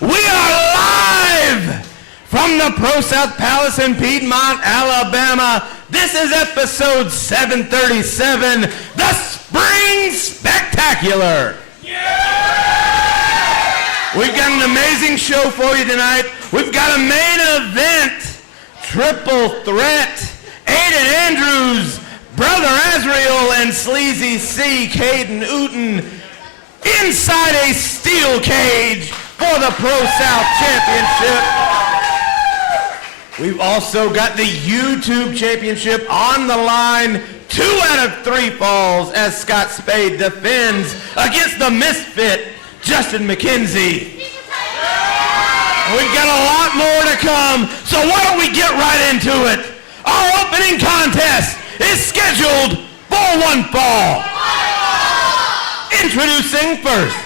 We are live from the ProSouth Palace in Piedmont, Alabama. This is episode 737, the Spring Spectacular. We've got an amazing show for you tonight. We've got a main event, triple threat. Aiden Andrews, Brother Azrael, and Sleazy C, Caden Uten, inside a steel cage for the ProSouth Championship. We've also got the YouTube Championship on the line. 2 out of 3 falls as Scott Spade defends against the misfit, Justin McKenzie. We've got a lot more to come, so why don't we get right into it? Our opening contest is scheduled for 1 fall. Introducing first.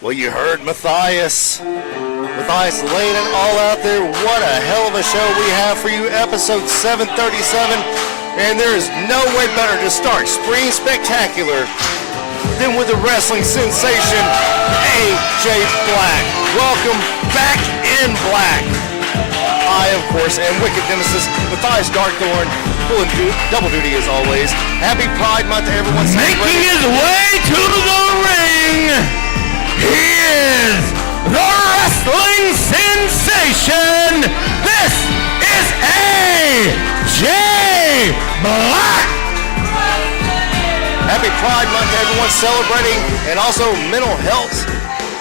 Well, you heard Matthias. Matthias laying it all out there. What a hell of a show we have for you. Episode 737. And there is no way better to start Spring Spectacular than with the wrestling sensation, AJ Black. Welcome back in black. I, of course, am Wicked Nemesis, Matthias Darkthorn, pulling double duty as always. Happy Pride Month to everyone. Making his way to the ring, he is the wrestling sensation. This is AJ Black. Happy Pride Month to everyone celebrating, and also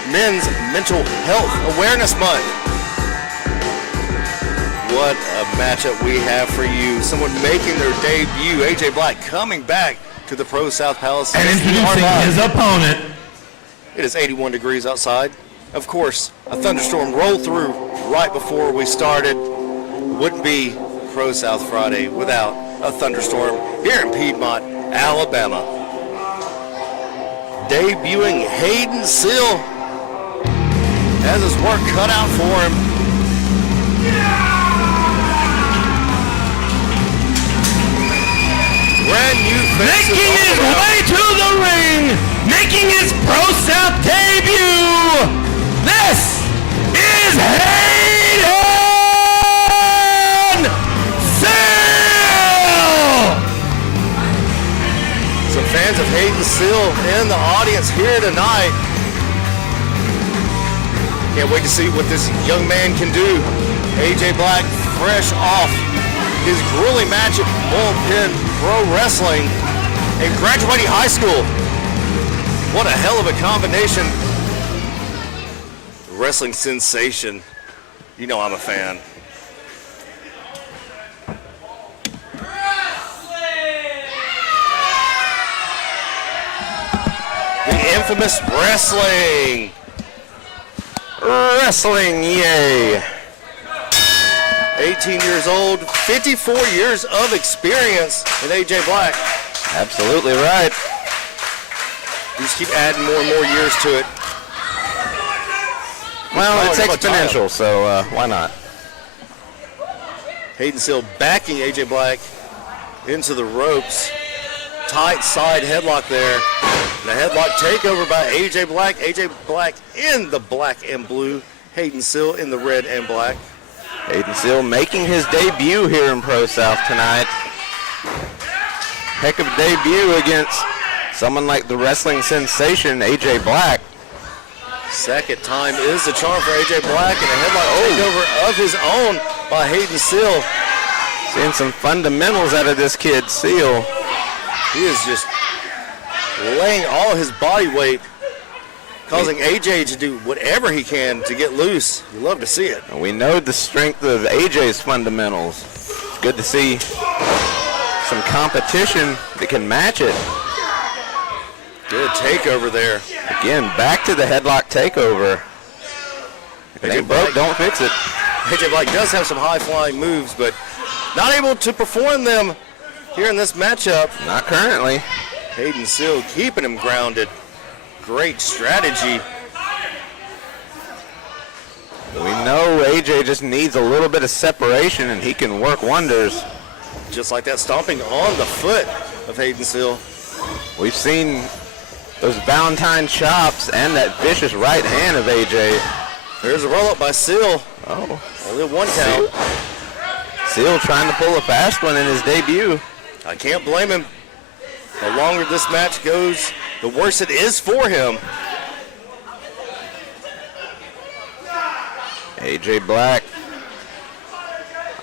Men's Mental Health Awareness Month. What a matchup we have for you. Someone making their debut, AJ Black, coming back to the ProSouth Palace. And introducing his opponent. It is 81 degrees outside. Of course, a thunderstorm rolled through right before we started. Wouldn't be ProSouth Friday without a thunderstorm here in Piedmont, Alabama. Debuting Hayden Seal has his work cut out for him. Brand new making his way to the ring, making his ProSouth debut. This is Hayden Seal. Some fans of Hayden Seal in the audience here tonight. Can't wait to see what this young man can do. AJ Black, fresh off his grueling match at Bullpen Pro Wrestling and graduating high school. What a hell of a combination. Wrestling sensation. You know I'm a fan. The infamous wrestling. Wrestling, yay. 18 years old, 54 years of experience in AJ Black. Absolutely right. You just keep adding more and more years to it. Well, it's exponential, so why not? Hayden Seal backing AJ Black into the ropes. Tight side headlock there. The headlock takeover by AJ Black. AJ Black in the black and blue. Hayden Seal in the red and black. Hayden Seal making his debut here in ProSouth tonight. Heck of a debut against someone like the wrestling sensation, AJ Black. Second time is the charm for AJ Black, and a headlock takeover of his own by Hayden Seal. Seeing some fundamentals out of this kid, Seal. He is just laying all his body weight, causing AJ to do whatever he can to get loose. You love to see it. And we know the strength of AJ's fundamentals. It's good to see some competition that can match it. Good takeover there. Again, back to the headlock takeover. If it ain't broke, don't fix it. AJ Black does have some high-flying moves, but not able to perform them here in this matchup. Not currently. Hayden Seal keeping him grounded. Great strategy. We know AJ just needs a little bit of separation and he can work wonders. Just like that, stomping on the foot of Hayden Seal. We've seen those Valentine chops and that vicious right hand of AJ. There's a roll-up by Seal. Oh. Only a 1 count. Seal trying to pull a fast one in his debut. I can't blame him. The longer this match goes, the worse it is for him. AJ Black,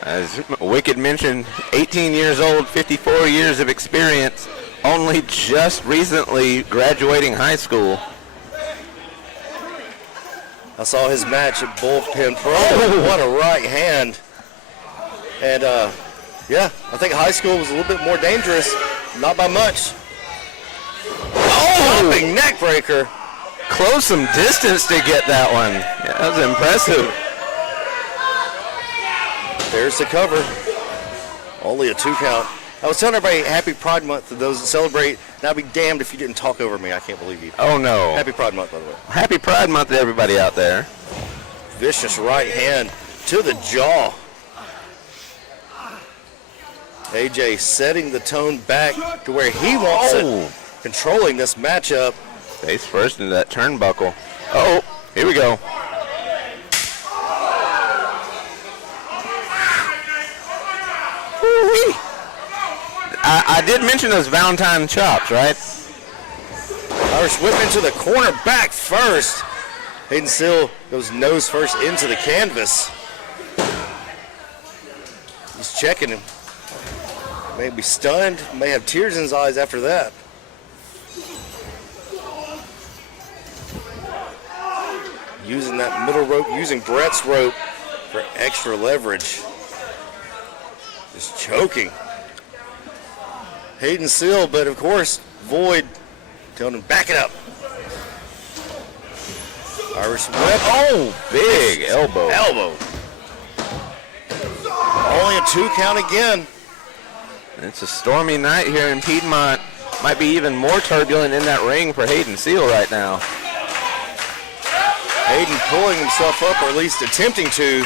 as Wicked mentioned, 18 years old, 54 years of experience, only just recently graduating high school. I saw his match at Bullpen Pro. Oh, what a right hand. And, yeah, I think high school was a little bit more dangerous. Not by much. Oh, jumping neck breaker. Close some distance to get that one. Yeah, that was impressive. There's the cover. Only a 2 count. I was telling everybody happy Pride Month to those that celebrate. And I'd be damned if you didn't talk over me. I can't believe you. Oh, no. Happy Pride Month, by the way. Happy Pride Month to everybody out there. Vicious right hand to the jaw. AJ setting the tone back to where he wants it. Controlling this matchup. Face first into that turnbuckle. Oh, here we go. I did mention those Valentine chops, right? Irish whip into the corner, back first. Hayden Seal goes nose first into the canvas. He's checking him. May be stunned, may have tears in his eyes after that. Using that middle rope, using Brett's rope for extra leverage. Just choking. Hayden Seal, but of course, Void telling him, back it up. Irish whip. Oh, big elbow. Only a 2 count again. It's a stormy night here in Piedmont. Might be even more turbulent in that ring for Hayden Seal right now. Hayden pulling himself up, or at least attempting to.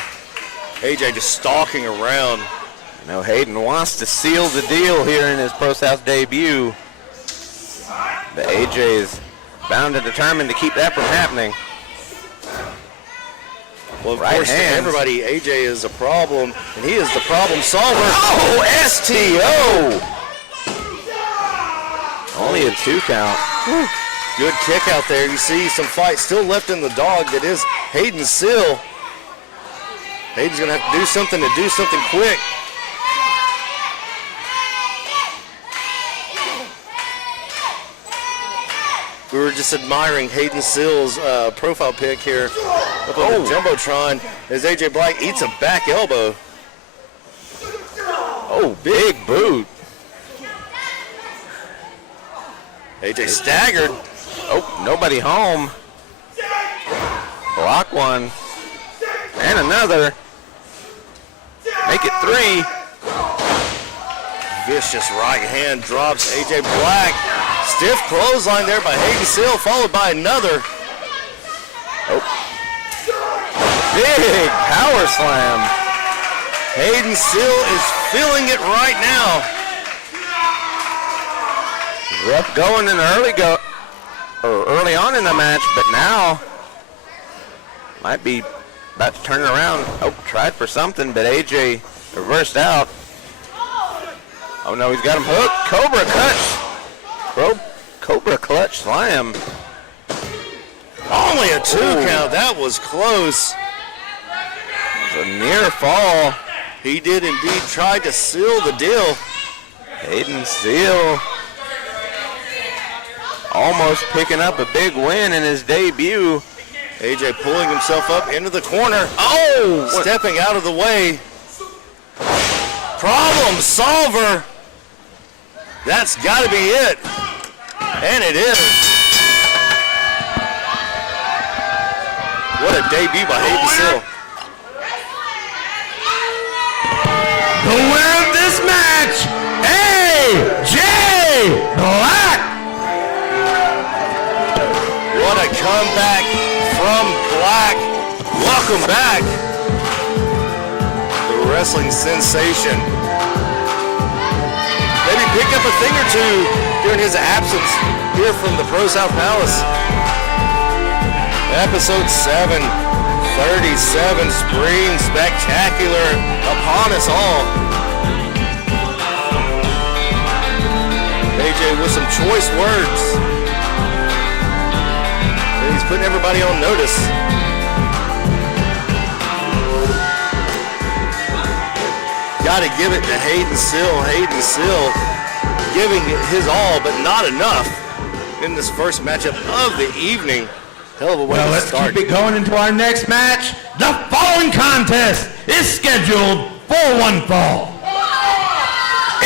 AJ just stalking around. You know, Hayden wants to seal the deal here in his ProSouth debut. But AJ is bound and determined to keep that from happening. Well, of course, to everybody, AJ is a problem, and he is the problem solver. Oh, STO! Only a 2 count. Whew. Good kick out there. You see some fight still left in the dog. That is Hayden Seal. Hayden's going to have to do something quick. We were just admiring Hayden Seal's profile pic here up on the Jumbotron as AJ Black eats a back elbow. Oh, big boot. AJ staggered. Oh, nobody home. Block one. And another. Make it 3. Vicious right hand drops AJ Black. Stiff clothesline there by Hayden Seal, followed by another. Oh. Big power slam. Hayden Seal is feeling it right now. Rough going in the early on in the match, but now might be about to turn around. Oh, tried for something, but AJ reversed out. Oh no, he's got him hooked. Cobra clutch. Cobra clutch slam. Only a 2 count. That was close. It was a near fall. He did indeed try to seal the deal. Hayden Seal almost picking up a big win in his debut. AJ pulling himself up into the corner. Oh! Stepping out of the way. Problem solver. That's got to be it. And it is. What a debut by Hayden Seal. The winner of this match, AJ Black. What a comeback from Black. Welcome back. The wrestling sensation. Maybe pick up a thing or two during his absence here from the ProSouth Palace. Episode 7, 37 Spring Spectacular upon us all. AJ with some choice words. And he's putting everybody on notice. Got to give it to Hayden Sill. Hayden Sill giving his all, but not enough in this first matchup of the evening. Hell of a way Well, to let's start. keep it going into our next match. The following contest is scheduled for one fall.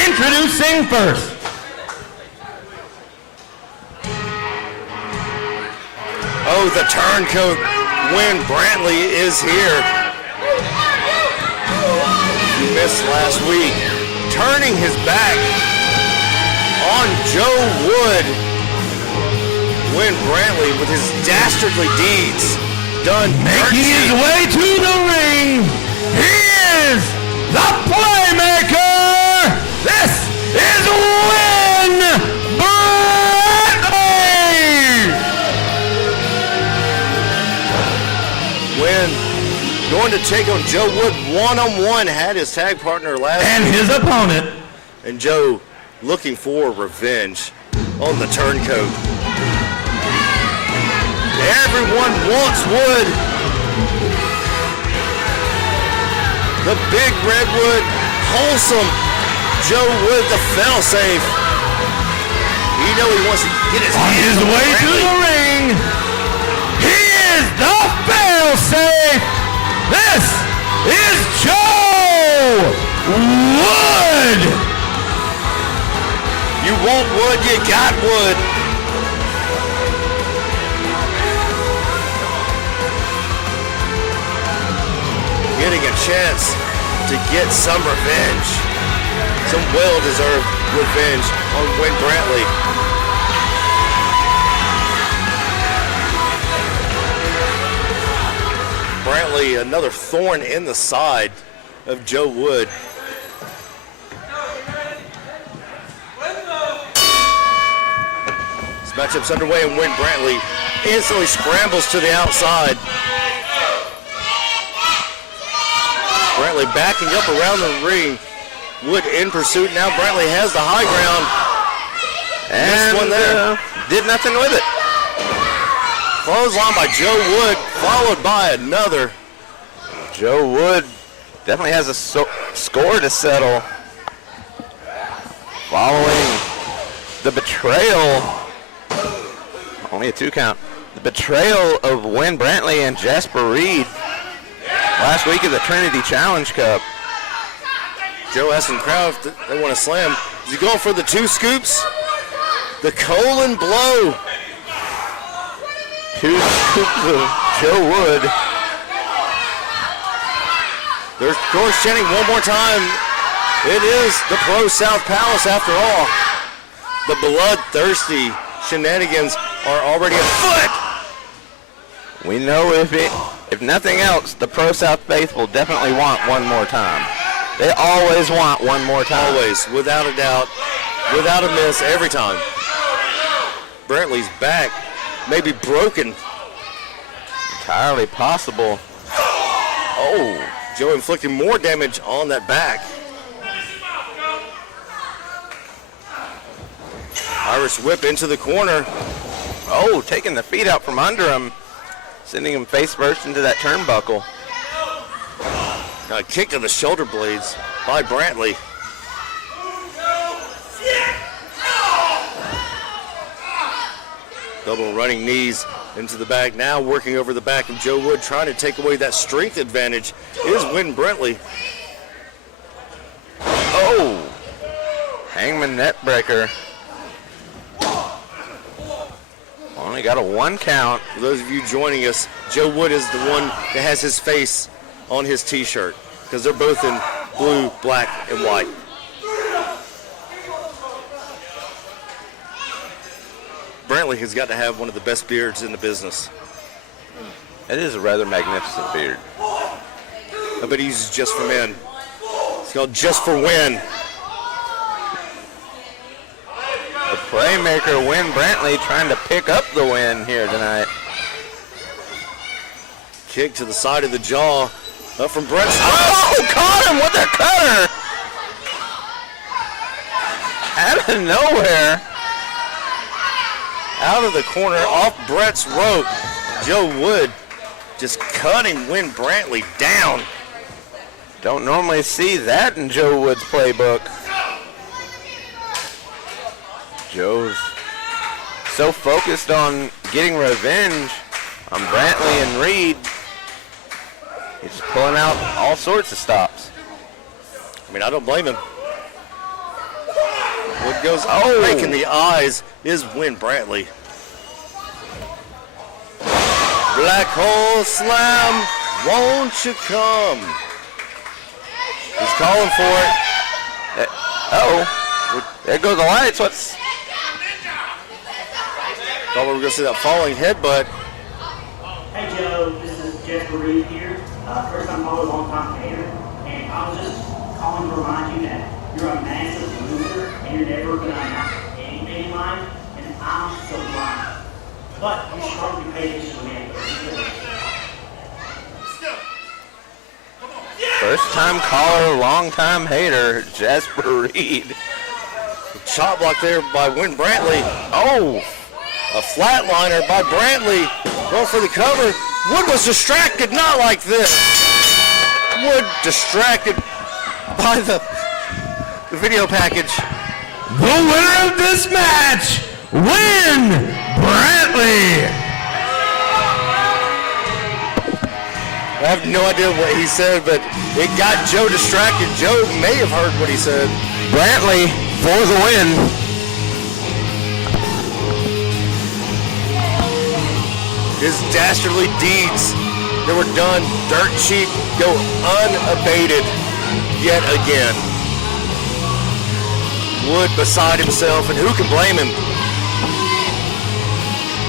Introducing first. Oh, the turncoat Wyn Brantley is here. He missed last week. Turning his back on Joe Wood. Wyn Brantley with his dastardly deeds done. Making his way to the ring, he is the Playmaker. This is Wyn Brantley. Wyn going to take on Joe Wood one-on-one. Had his tag partner last And week. his opponent. And Joe looking for revenge on the turncoat. Everyone wants Wood. The big redwood, wholesome Joe Wood, the fail-safe. You know he wants to get his On hands his on way to Brantley. the ring, he is the fail-safe. This is Joe Wood. You want Wood, you got Wood. Getting a chance to get some revenge. Some well-deserved revenge on Wyn Brantley. Brantley, another thorn in the side of Joe Wood. This matchup's underway and Wyn Brantley instantly scrambles to the outside. Brantley backing up around the ring. Wood in pursuit. Now Brantley has the high ground. And Missed one there. Did nothing with it. Clothesline by Joe Wood, followed by another. Joe Wood definitely has a score to settle. Following the betrayal, only a 2 count, the betrayal of Wyn Brantley and Jasper Reed last week of the Trinity Challenge Cup. Joe asking the crowd if they want to slam. Is he going for the 2 scoops? The colon blow. 2 scoops of Joe Wood. There's course chanting one more time. It is the ProSouth Palace after all. The bloodthirsty shenanigans are already afoot. We know if nothing else, the ProSouth faithful definitely want one more time. They always want one more time. Always, without a doubt, without a miss, every time. Brantley's back may be broken. Entirely possible. Oh, Joe inflicting more damage on that back. Irish whip into the corner. oh, taking the feet out from under him, sending him face first into that turnbuckle. A kick to the shoulder blades by Brantley. Double running knees into the back. Now working over the back of Joe Wood, trying to take away that strength advantage is Wyn Brantley. Oh, hangman net breaker. Only got a 1 count. For those of you joining us, Joe Wood is the one that has his face on his t-shirt because they're both in blue, black, and white. Brantley has got to have one of the best beards in the business. It is a rather magnificent beard. I bet he uses Just for Men. It's called Just for Wyn. The playmaker, Wyn Brantley, trying to pick up the win here tonight. Kick to the side of the jaw. Up from Brett. Oh, caught him with a cutter. Out of nowhere. Out of the corner, off Brett's rope. Joe Wood just cutting Wyn Brantley down. Don't normally see that in Joe Wood's playbook. Joe's so focused on getting revenge on Brantley and Reed. He's pulling out all sorts of stops. I mean, I don't blame him. What goes breaking the eyes is Wyn Brantley. Black hole slam, won't you come? He's calling for it. There go the lights. What's... Thought we were going to see that falling headbutt. Hey Joe, this is Jeff Reed here. First time caller, long time hater. And I was just calling to remind you that you're a massive loser and you're never going to amount to anything in life. And I'm so blind. But you should probably pay attention to me. First time caller, long time hater, Jasper Reed. Shot block there by Wyn Brantley. Oh! A flatliner by Brantley. Going for the cover. Wood was distracted, not like this. Wood distracted by the video package. The winner of this match, Wyn Brantley. I have no idea what he said, but it got Joe distracted. Joe may have heard what he said. Brantley for the win. His dastardly deeds that were done dirt cheap go unabated yet again. Wood beside himself, and who can blame him?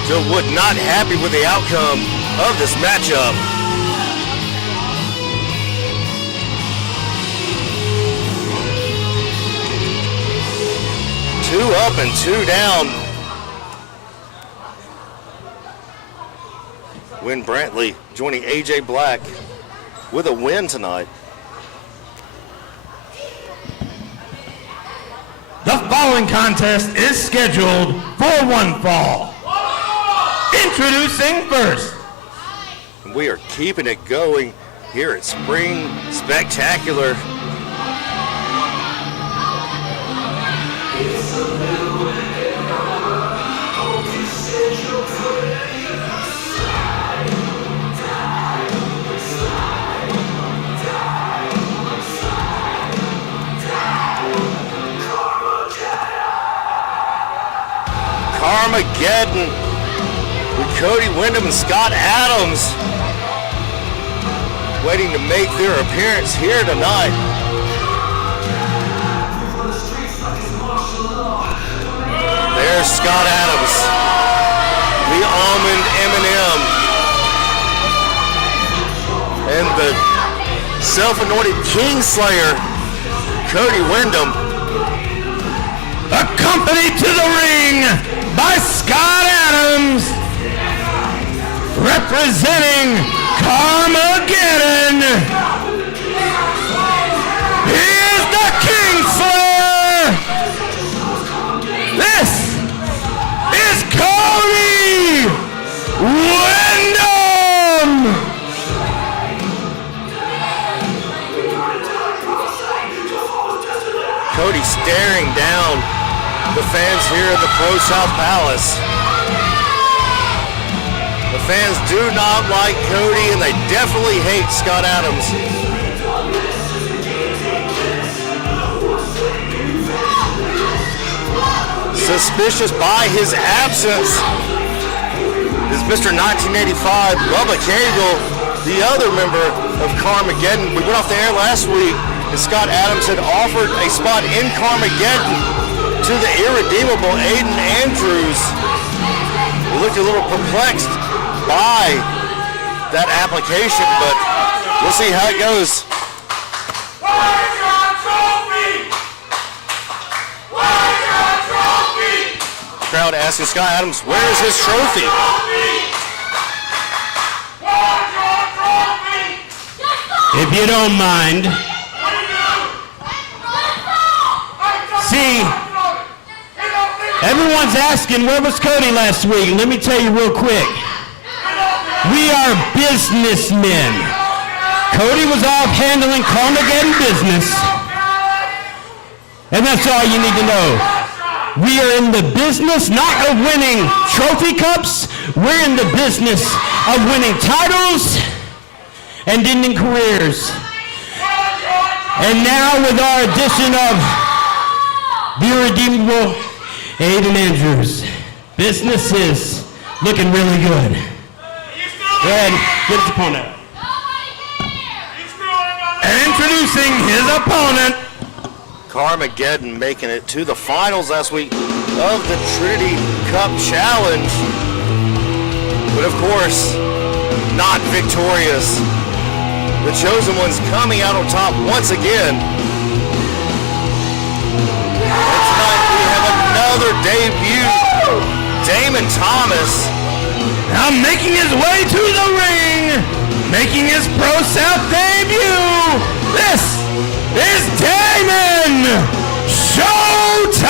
Joe Wood not happy with the outcome of this matchup. Two up and two down. Wyn Brantley joining AJ Black with a win tonight. The following contest is scheduled for one fall. Introducing first. We are keeping it going here at Spring Spectacular. Armageddon with Cody Windham and Scott Adams waiting to make their appearance here tonight. There's Scott Adams, the Almond M&M, and the self-anointed Kingslayer, Cody Windham. Accompanied to the ring by Scott Adams, representing Carmageddon. He is the Kingslayer. This is Cody Windham. Cody staring down the fans here at the ProSouth Palace. The fans do not like Cody, and they definitely hate Scott Adams. Suspicious by his absence is Mr. 1985, Bubba Cable, the other member of Carmageddon. We went off the air last week, and Scott Adams had offered a spot in Carmageddon to the irredeemable Aiden Andrews. He looked a little perplexed by that application, but we'll see how it goes. Where's your trophy? Where's your trophy? Crowd asking Scott Adams, where's his trophy? Where's your trophy? if you don't mind. See, everyone's asking, where was Cody last week? Let me tell you real quick. We are businessmen. Cody was off handling Carmageddon business. And that's all you need to know. We are in the business not of winning trophy cups. We're in the business of winning titles and ending careers. And now with our addition of the irredeemable Aiden Andrews, business is looking really good. Go ahead, get his opponent. And introducing his opponent, Carmageddon, making it to the finals last week of the Trinity Cup Challenge. But of course, not victorious. The chosen ones coming out on top once again. And tonight we have another debut. Damon Thomas. Now making his way to the ring, making his ProSouth debut. This is Damon Showtime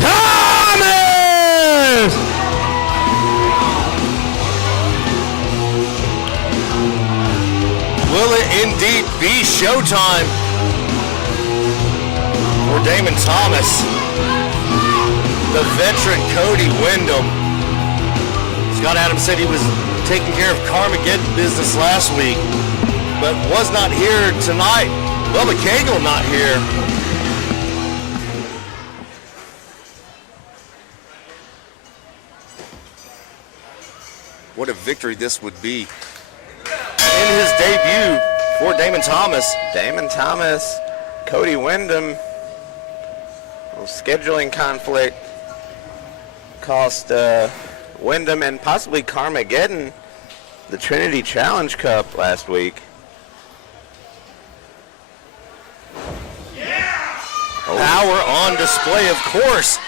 Thomas. Will it indeed be showtime for Damon Thomas? The veteran Cody Wyndham. Scott Adams said he was taking care of Carmageddon business last week, but was not here tonight. Bubba Cagle not here. What a victory this would be in his debut for Damon Thomas. Damon Thomas, Cody Wyndham, a little scheduling conflict cost Wyndham and possibly Carmageddon the Trinity Challenge Cup last week. Power on display, of course.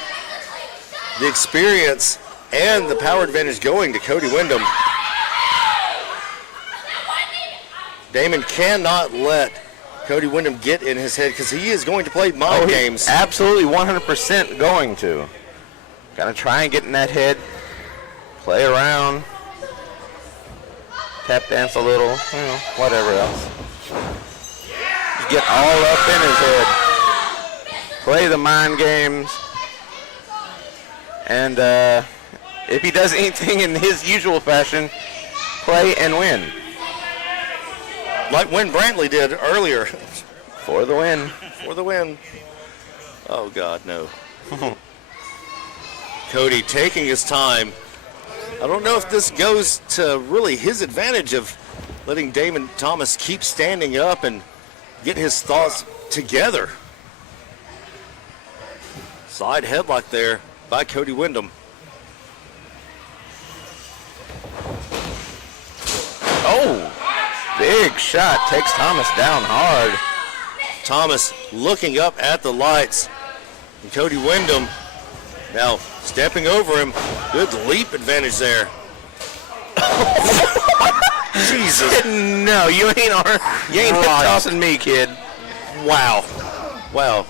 The experience and the power advantage going to Cody Wyndham. Damon cannot let Cody Wyndham get in his head because he is going to play mind games. Absolutely 100% going to. Gotta try and get in that head, play around, tap dance a little, you know, whatever else. Just get all up in his head. Play the mind games. And if he does anything in his usual fashion, play and win. Like Wyn Brantley did earlier. For the win. For the win. Oh, God, no. Cody taking his time. I don't know if this goes to really his advantage of letting Damon Thomas keep standing up and get his thoughts together. Side headlock there by Cody Wyndham. Oh, big shot. Takes Thomas down hard. Thomas looking up at the lights. And Cody Wyndham now stepping over him. Good leap advantage there. Jesus. No, you ain't tossing me, kid. Wow. Wow.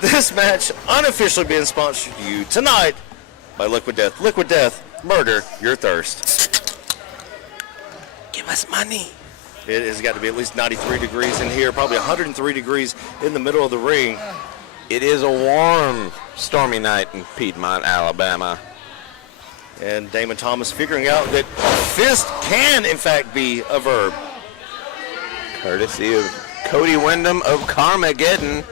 This match unofficially being sponsored to you tonight by Liquid Death. Liquid Death, murder your thirst. Give us money. It has got to be at least 93 degrees in here, probably 103 degrees in the middle of the ring. It is a warm, stormy night in Piedmont, Alabama. And Damon Thomas figuring out that fist can, in fact, be a verb. Courtesy of Cody Wyndham of Carmageddon.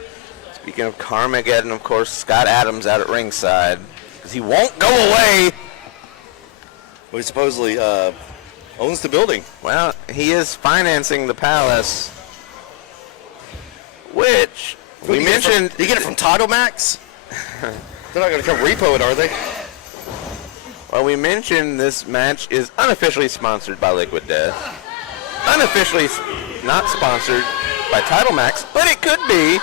Speaking of Carmageddon, of course, Scott Adams out at ringside because he won't go away. Well, he supposedly owns the building. Well, he is financing the palace, which we mentioned. Did you get it from Title Max? They're not going to come repo it, are they? Well, we mentioned this match is unofficially sponsored by Liquid Death. Unofficially not sponsored by Title Max, but it could be.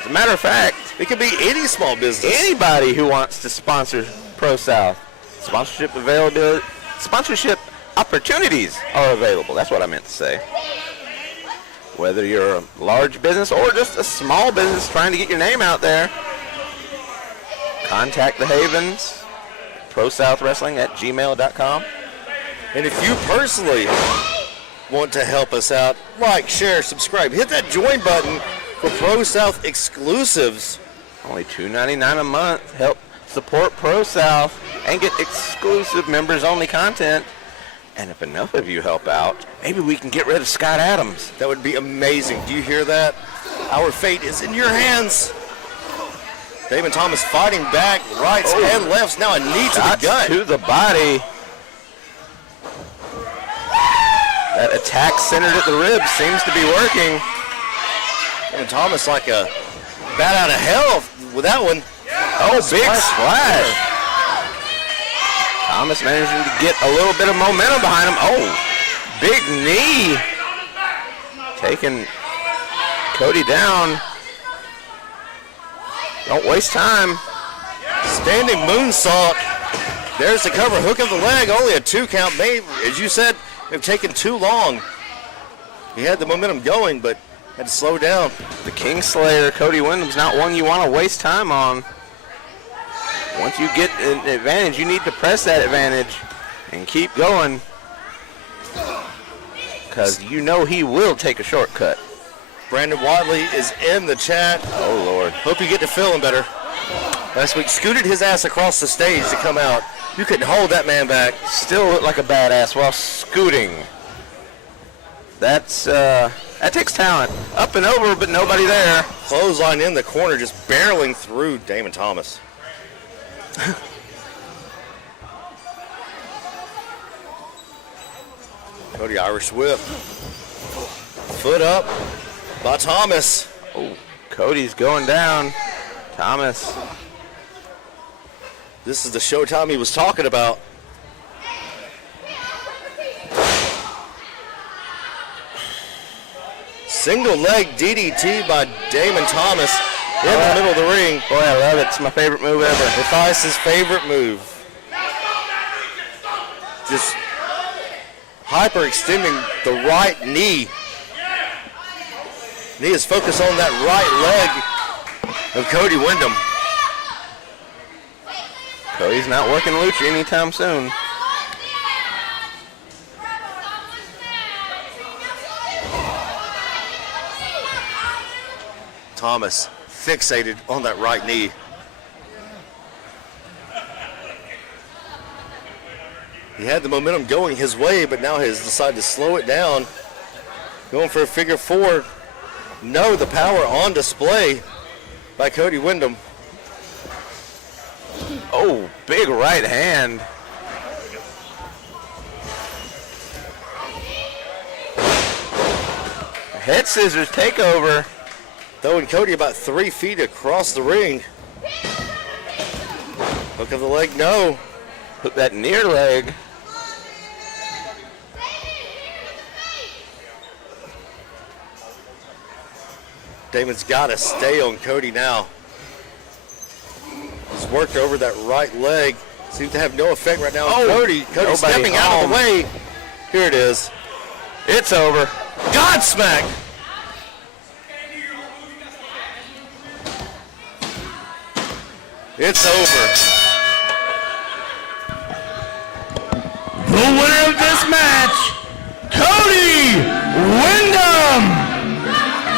As a matter of fact, it could be any small business. Anybody who wants to sponsor ProSouth. Sponsorship opportunities are available. That's what I meant to say. Whether you're a large business or just a small business trying to get your name out there, contact the Havens, ProSouthWrestling@gmail.com. And if you personally want to help us out, like, share, subscribe, hit that join button for Pro South exclusives. Only $2.99 a month. Help support Pro South and get exclusive members-only content. And if enough of you help out, maybe we can get rid of Scott Adams. That would be amazing. Do you hear that? Our fate is in your hands. Damon Thomas fighting back, rights and lefts. Now a knee to the gut. To the body. That attack centered at the ribs seems to be working. Damon Thomas like a bat out of hell with that one. Oh, big splash. Thomas managing to get a little bit of momentum behind him. Oh, big knee. Taking Cody down. Don't waste time. Standing moonsault. There's the cover. Hook of the leg. Only a 2 count. May, as you said, have taken too long. He had the momentum going, but had to slow down. The Kingslayer, Cody Wyndham's not one you want to waste time on. Once you get an advantage, you need to press that advantage and keep going, because you know he will take a shortcut. Brandon Wadley is in the chat. Oh, Lord. Hope you get to feeling better. Last week, scooted his ass across the stage to come out. You couldn't hold that man back. Still looked like a badass while scooting. That takes talent. Up and over, but nobody there. Clothesline in the corner, just barreling through Damon Thomas. Cody Irish whip. Foot up by Thomas. Oh, Cody's going down. Thomas. This is the showtime he was talking about. Single leg DDT by Damon Thomas in the middle of the ring. Boy, I love it. It's my favorite move ever. Matthias' favorite move. Just hyperextending the right knee. Knee is focused on that right leg of Cody Wyndham. Cody's not working Lucha anytime soon. Thomas fixated on that right knee. He had the momentum going his way, but now has decided to slow it down. Going for a figure 4. No, the power on display by Cody Wyndham. Oh, big right hand. Head scissors takeover. Throwing Cody about 3 feet across the ring. Hook of the leg, no. Hook that near leg. Damon's got to stay on Cody now. He's worked over that right leg. Seems to have no effect right now on Cody. Cody stepping out of the way. Here it is. It's over. Godsmack. It's over. The winner of this match, Cody Wyndham.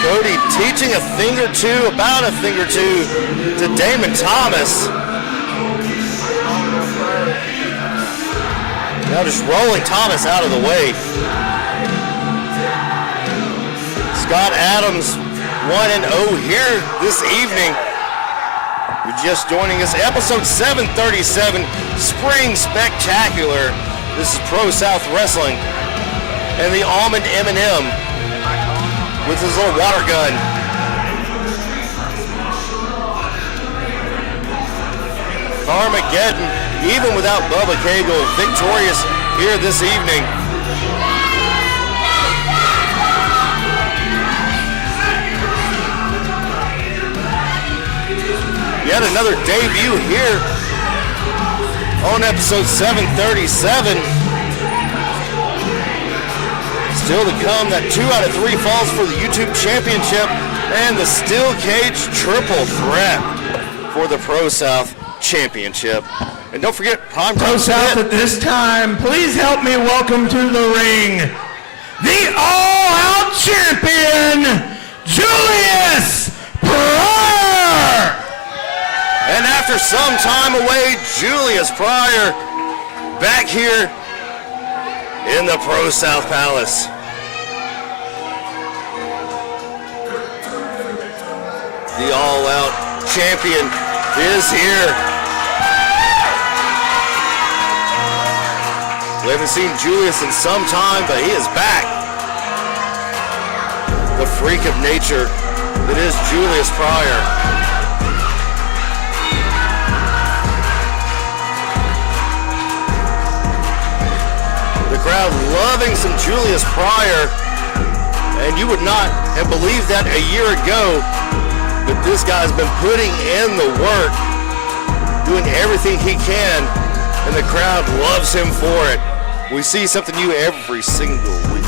Cody teaching a thing or two, about a thing or two, to Damon Thomas. Now just rolling Thomas out of the way. Scott Adams 1-0 here this evening. You're just joining us, episode 737, Spring Spectacular. This is Pro South Wrestling and the Almond M&M with his little water gun. Armageddon, even without Bubba Cagle, victorious here this evening. Yet another debut here on episode 737. Still to come, that 2 out of 3 falls for the YouTube Championship and the Steel Cage Triple Threat for the ProSouth Championship. And don't forget, prime time ProSouth at this time, please help me welcome to the ring the all-out champion, Julius Prior! And after some time away, Julius Prior back here in the ProSouth Palace. The all-out champion is here. We haven't seen Julius in some time, but he is back. The freak of nature that is Julius Prior. The crowd loving some Julius Prior, and you would not have believed that a year ago, but this guy's been putting in the work, doing everything he can, and the crowd loves him for it. We see something new every single week.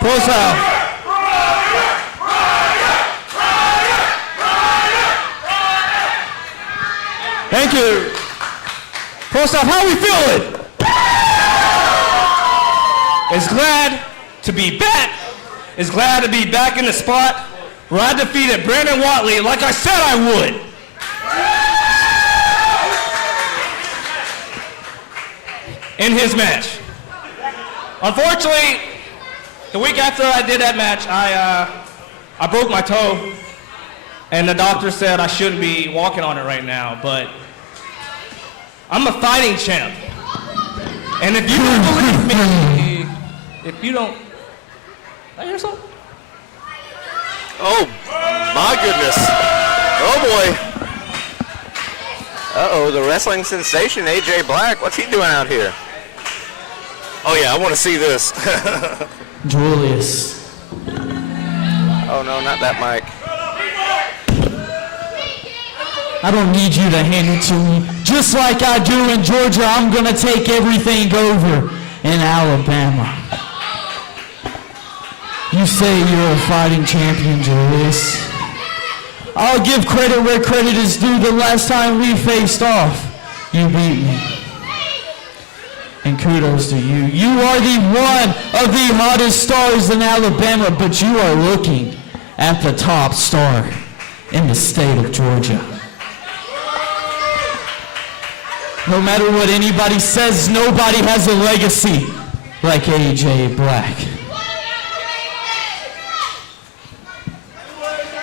ProSouth. Thank you. ProSouth, how are we feeling? It's glad to be back. It's glad to be back in the spot where I defeated Brandon Watley like I said I would. In his match. Unfortunately, the week after I did that match, I broke my toe, and the doctor said I shouldn't be walking on it right now, but I'm a fighting champ. And if you don't believe me, if you don't, I hear something? Oh, my goodness. Oh, boy. Uh-oh, the wrestling sensation, AJ Black. What's he doing out here? Oh, yeah, I want to see this. Julius. Oh, no, not that mic. I don't need you to hand it to me. Just like I do in Georgia, I'm going to take everything over in Alabama. You say you're a fighting champion, Julius. I'll give credit where credit is due. The last time we faced off, you beat me. And kudos to you. You are the one of the hottest stars in Alabama, but you are looking at the top star in the state of Georgia. No matter what anybody says, nobody has a legacy like AJ Black.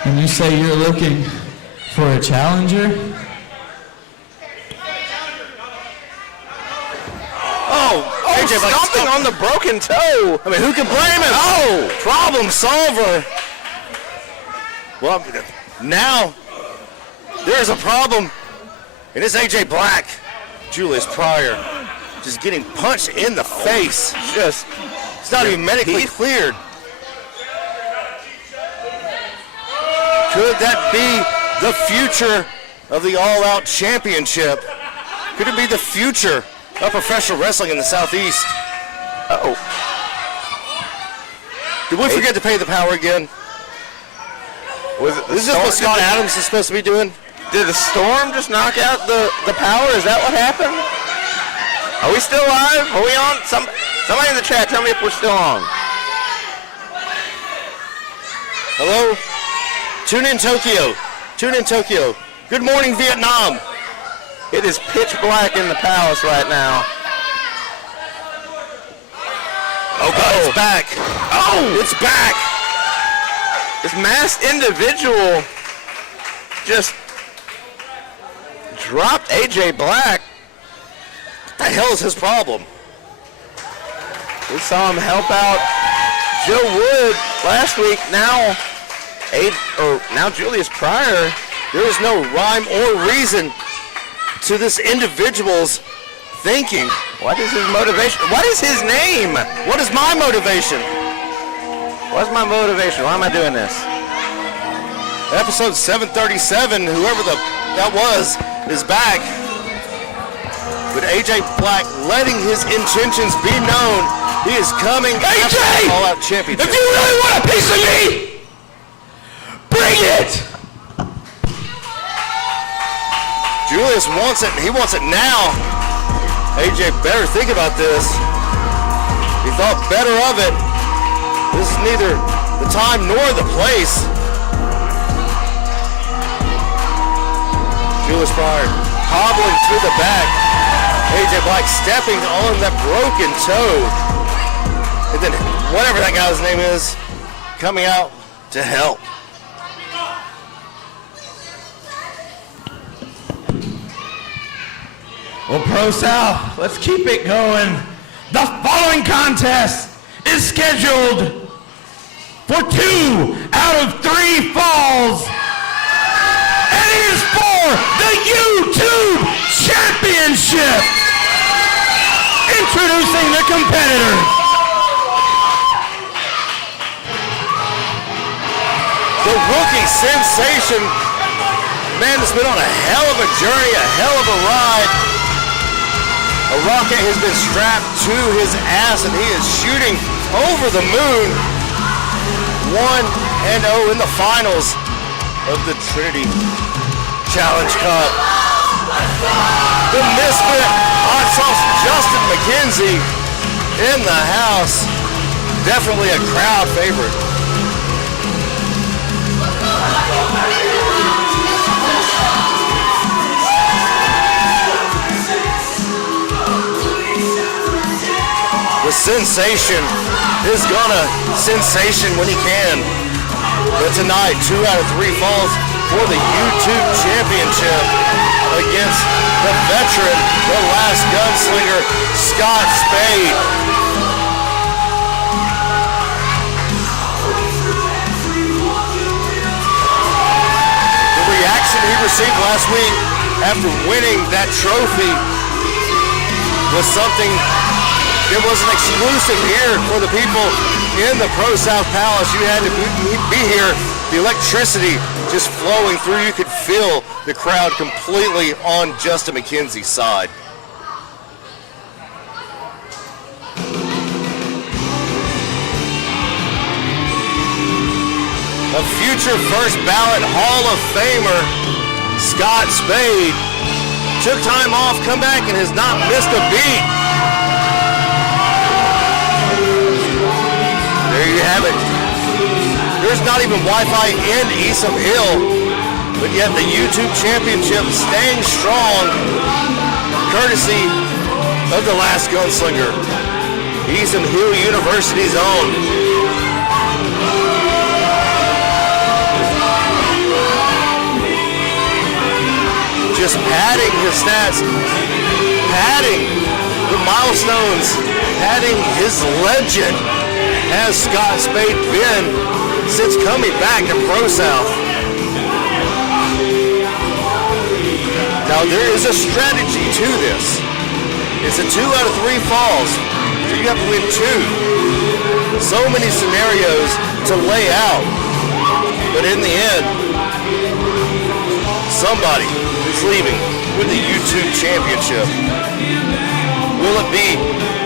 And you say you're looking for a challenger? Oh, AJ Black Stomping on the broken toe. I mean, who can blame him? Oh, problem solver. Well, now there's a problem, and it's AJ Black. Julius Prior just getting punched in the face. Just, it's not even medically cleared. Could that be the future of the All-Out Championship? Could it be the future of professional wrestling in the Southeast? Uh-oh. Did we forget to pay the power again? Is this what Scott Adams is supposed to be doing? Did the storm just knock out the power? Is that what happened? Are we still live? Are we on? Somebody in the chat, tell me if we're still on. Hello? Tune in Tokyo. Tune in Tokyo. Good morning, Vietnam. It is pitch black in the palace right now. Oh, God, it's back. Oh, it's back. This masked individual just dropped AJ Black. What the hell is his problem? We saw him help out Joe Wood last week. Now Julius Prior. There is no rhyme or reason to this individual's thinking. What is his motivation? What is his name? What is my motivation? What's my motivation? Why am I doing this? Episode 737, whoever that was, is back. But AJ Black letting his intentions be known. He is coming after the All-Out Championship. If you really want a piece of me, bring it! Julius wants it, and he wants it now. AJ better think about this. He thought better of it. This is neither the time nor the place. Julius Prior hobbling to the back. AJ Black stepping on that broken toe. And then whatever that guy's name is, coming out to help. Well, ProSouth, let's keep it going. The following contest is scheduled for 2 out of 3 falls. And it is for the YouTube Championship. Introducing the competitors. The rookie sensation. Man has been on a hell of a journey, a hell of a ride. A rocket has been strapped to his ass and he is shooting over the moon. 1-0 in the finals of the Trinity Challenge Cup. The misfit hot sauce Justin McKenzie in the house. Definitely a crowd favorite. The sensation is gonna sensation when he can. But tonight, 2 out of 3 falls for the YouTube Championship against the veteran, the last gunslinger, Scott Spade. The reaction he received last week after winning that trophy was something. It wasn't exclusive here for the people in the ProSouth Palace. You had to be here. The electricity just flowing through. You could feel the crowd completely on Justin McKenzie's side. A future first ballot Hall of Famer, Scott Spade, took time off, come back, and has not missed a beat. There you have it. There's not even Wi-Fi in Esom Hill, but yet the YouTube Championship staying strong, courtesy of the last gunslinger, Esom Hill University's own. Just padding his stats, padding the milestones, padding his legend. Has Scott Spade been since coming back to ProSouth? Now there is a strategy to this. It's a 2 out of 3 falls, so you have to win 2. So many scenarios to lay out, but in the end, somebody is leaving with the YouTube Championship. Will it be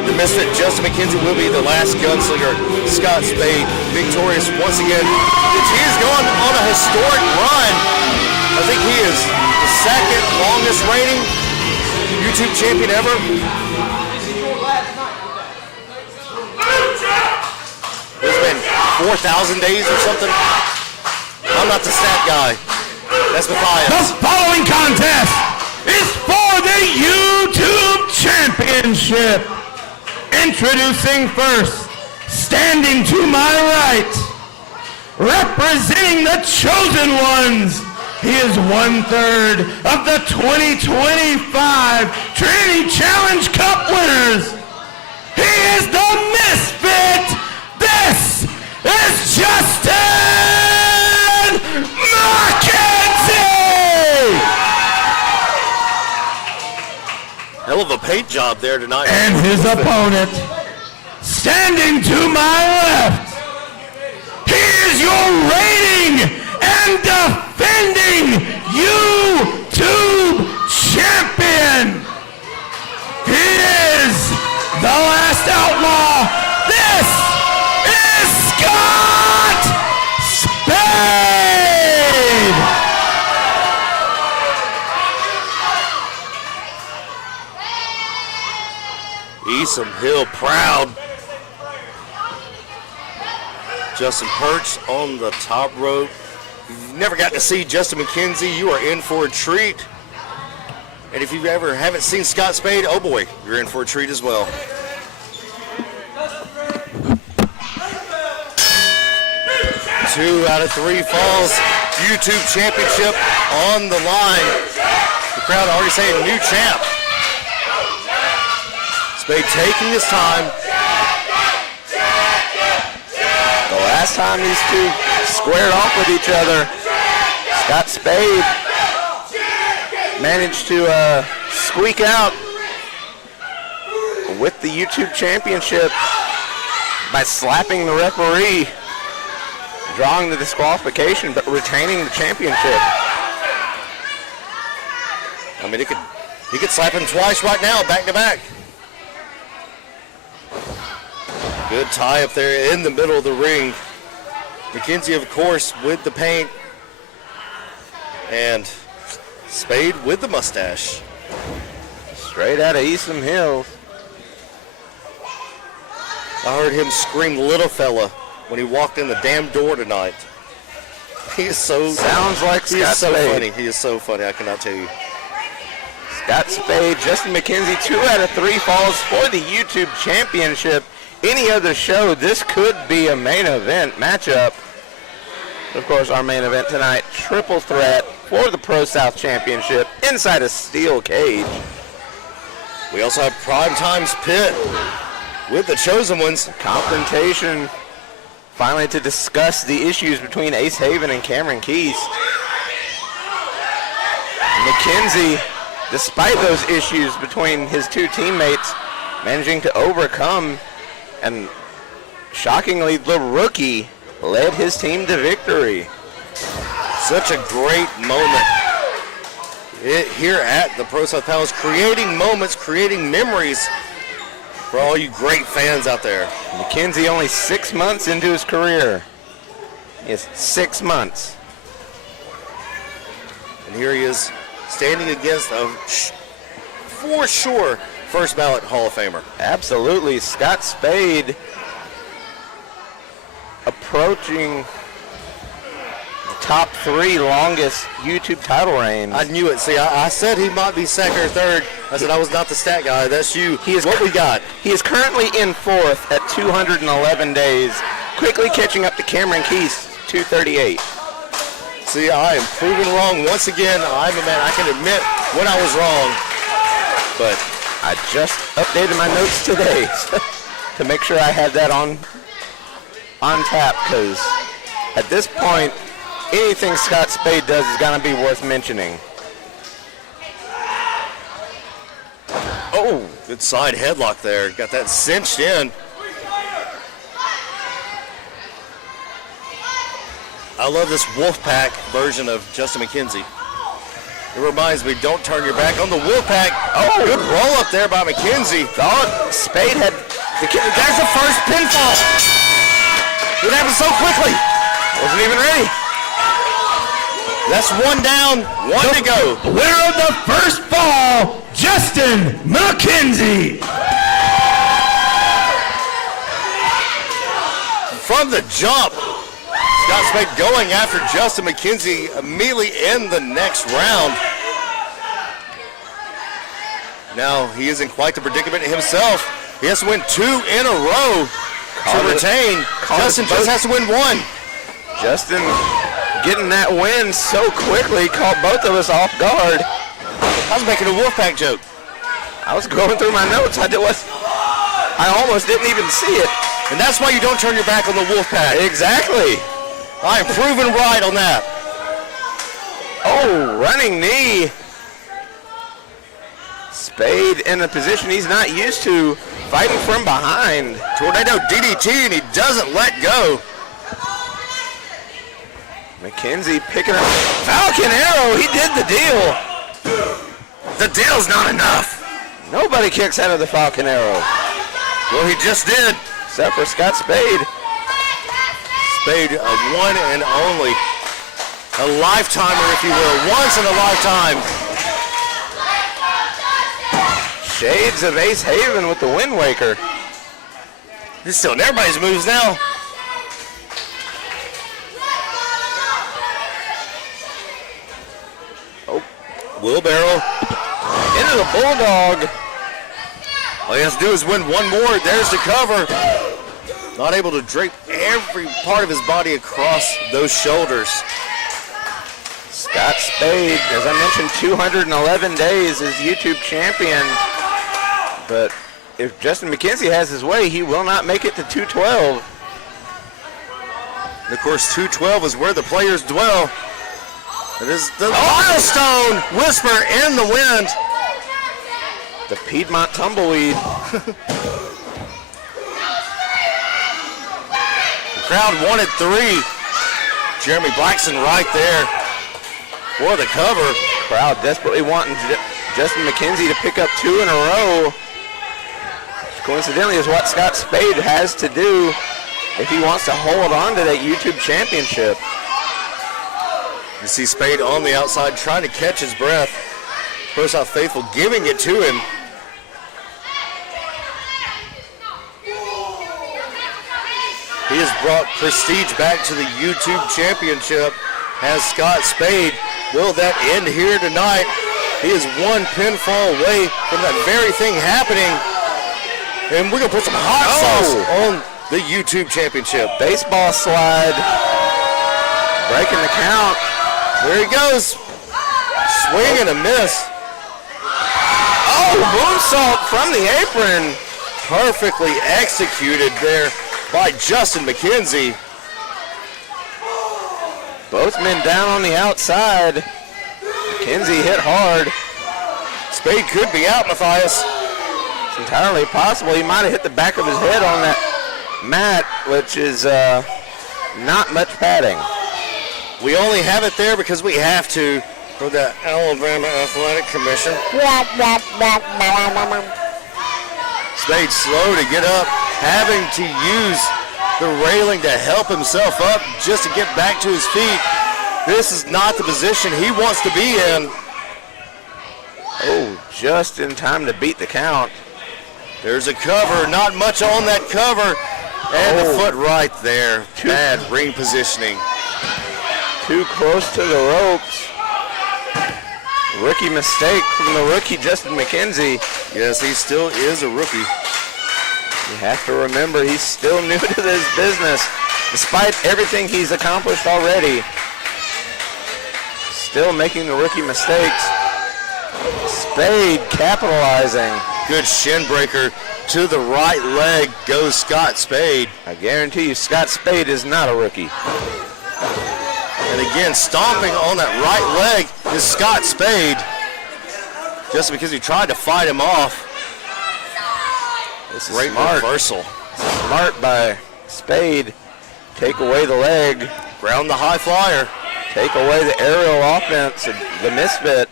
the misfit Justin McKenzie? Will be the last gunslinger, Scott Spade, victorious once again. He has gone on a historic run. I think he is the second longest reigning YouTube champion ever. It's been 4,000 days or something. I'm not the stat guy. That's Matthias. The following contest is for the YouTube Championship. Introducing first, standing to my right, representing the chosen ones, he is 1/3 of the 2025 Trinity Challenge Cup winners. He is the misfit. This is Justine McKenzie. Hell of a paint job there tonight. And his opponent, standing to my left, he is your reigning and defending Eastham Hill proud. Justin perched on the top rope. If you've never got to see Justin McKenzie, you are in for a treat. And if you ever haven't seen Scott Spade, oh boy, you're in for a treat as well. Two out of three falls. YouTube championship on the line. The crowd already saying new champ. Spade taking his time. The last time these two squared off with each other, Scott Spade managed to squeak out with the YouTube championship by slapping the referee, drawing the disqualification, but retaining the championship. I mean, he could slap him twice right now, back to back. Good tie up there in the middle of the ring. McKenzie, of course, with the paint. And Spade with the mustache. Straight out of Eastham Hill. I heard him scream "little fella" when he walked in the damn door tonight. He is so... Sounds like he is Scott so Spade. funny. He is so funny, I cannot tell you. Scott Spade, Justin McKenzie, 2 out of 3 falls for the YouTube championship. Any other show, this could be a main event matchup. Of course, our main event tonight, triple threat for the ProSouth Championship inside a steel cage. We also have Prime Time's Pit with the Chosen Ones. Confrontation finally to discuss the issues between Ace Haven and Cameron Keast. McKenzie, despite those issues between his two teammates, managing to overcome, and shockingly, the rookie led his team to victory. Such a great moment here at the ProSouth Palace, creating moments, creating memories for all you great fans out there. McKenzie only 6 months into his career. Yes, 6 months. And here he is standing against a, for sure, first ballot Hall of Famer. Absolutely. Scott Spade approaching the top 3 longest YouTube title reigns. I knew it. See, I said he might be second or third. I said I was not the stat guy. That's you. He is what we got. He is currently in 4th at 211 days, quickly catching up to Cameron Keast, 238. See, I am proven wrong once again. I'm a man. I can admit when I was wrong, but I just updated my notes today to make sure I had that on tap, because at this point, anything Scott Spade does is going to be worth mentioning. oh, good side headlock there. Got that cinched in. I love this Wolfpack version of Justin McKenzie. It reminds me, don't turn your back on the Wolfpack. Oh, good roll up there by McKenzie. Thought Spade had... There's the first pinfall. It happened so quickly. Wasn't even ready. That's one down, one to go. Winner of the first fall, Justin McKenzie. From the jump, Scott Spade going after Justin McKenzie immediately in the next round. Now he is in quite the predicament himself. He has to win 2 in a row to retain. Justin just has to win 1. Justin getting that win so quickly caught both of us off guard. I was making a Wolfpack joke. I was going through my notes. I almost didn't even see it. And that's why you don't turn your back on the Wolfpack. Exactly. I am proven right on that. Oh, running knee. Spade in a position he's not used to, fighting from behind. Tornado DDT, and he doesn't let go. McKenzie picking up Falcon Arrow. He did the deal. The deal's not enough. Nobody kicks out of the Falcon Arrow. Well, he just did. Except for Scott Spade. Spade, a one and only. A lifetimer, if you will. Once in a lifetime. Shades of Ace Haven with the Wind Waker. He's stealing everybody's moves now. Oh, wheelbarrow. Into the Bulldog. All he has to do is win one more. There's the cover. Not able to drape every part of his body across those shoulders. Scott Spade, as I mentioned, 211 days as YouTube champion. But if Justin McKenzie has his way, he will not make it to 212. And of course, 212 is where the players dwell. It is the milestone whisper in the wind. The Piedmont Tumbleweed. The crowd wanted 3. Jeremy Blackson right there for the cover. Crowd desperately wanting Justin McKenzie to pick up 2 in a row. Which coincidentally is what Scott Spade has to do if he wants to hold on to that YouTube championship. You see Spade on the outside trying to catch his breath. ProSouth faithful giving it to him. He has brought prestige back to the YouTube championship as Scott Spade. Will that end here tonight? He is one pinfall away from that very thing happening. And we're going to put some hot sauce on the YouTube championship. Baseball slide. Breaking the count. There he goes. Swing and a miss. Oh, moonsault from the apron. Perfectly executed there by Justin McKenzie. Both men down on the outside. McKenzie hit hard. Spade could be out, Matthias. It's entirely possible. He might have hit the back of his head on that mat, which is not much padding. We only have it there because we have to for the Alabama Athletic Commission. Spade slow to get up, having to use the railing to help himself up just to get back to his feet. This is not the position he wants to be in. Oh, just in time to beat the count. There's a cover, not much on that cover. And the foot right there. Bad ring positioning. Too close to the ropes. Rookie mistake from the rookie Justin McKenzie. Yes, he still is a rookie. You have to remember he's still new to this business. Despite everything he's accomplished already. Still making the rookie mistakes. Spade capitalizing. Good shin breaker to the right leg goes Scott Spade. I guarantee you Scott Spade is not a rookie. And again, stomping on that right leg is Scott Spade. Just because he tried to fight him off. This is Great smart. reversal. Smart by Spade. Take away the leg. Ground the high flyer. Take away the aerial offense, the misfit.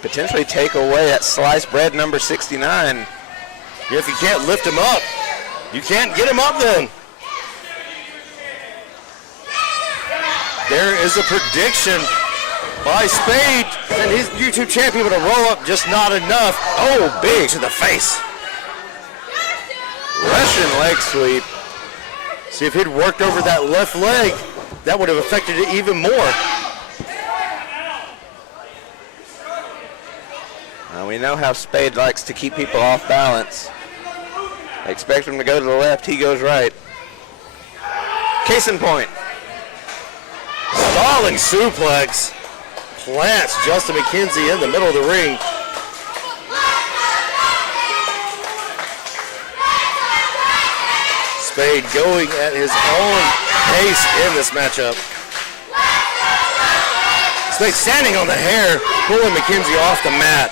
Potentially take away that sliced bread number 69. If you can't lift him up, you can't get him up then. There is a prediction by Spade, and his YouTube champion with a roll up, just not enough. Oh, big to the face. Russian leg sweep. See, if he'd worked over that left leg, that would have affected it even more. We know how Spade likes to keep people off balance. They expect him to go to the left, he goes right. Case in point. Stalling suplex. Plants Justin McKenzie in the middle of the ring. Spade going at his own pace in this matchup. Spade standing on the hair, pulling McKenzie off the mat.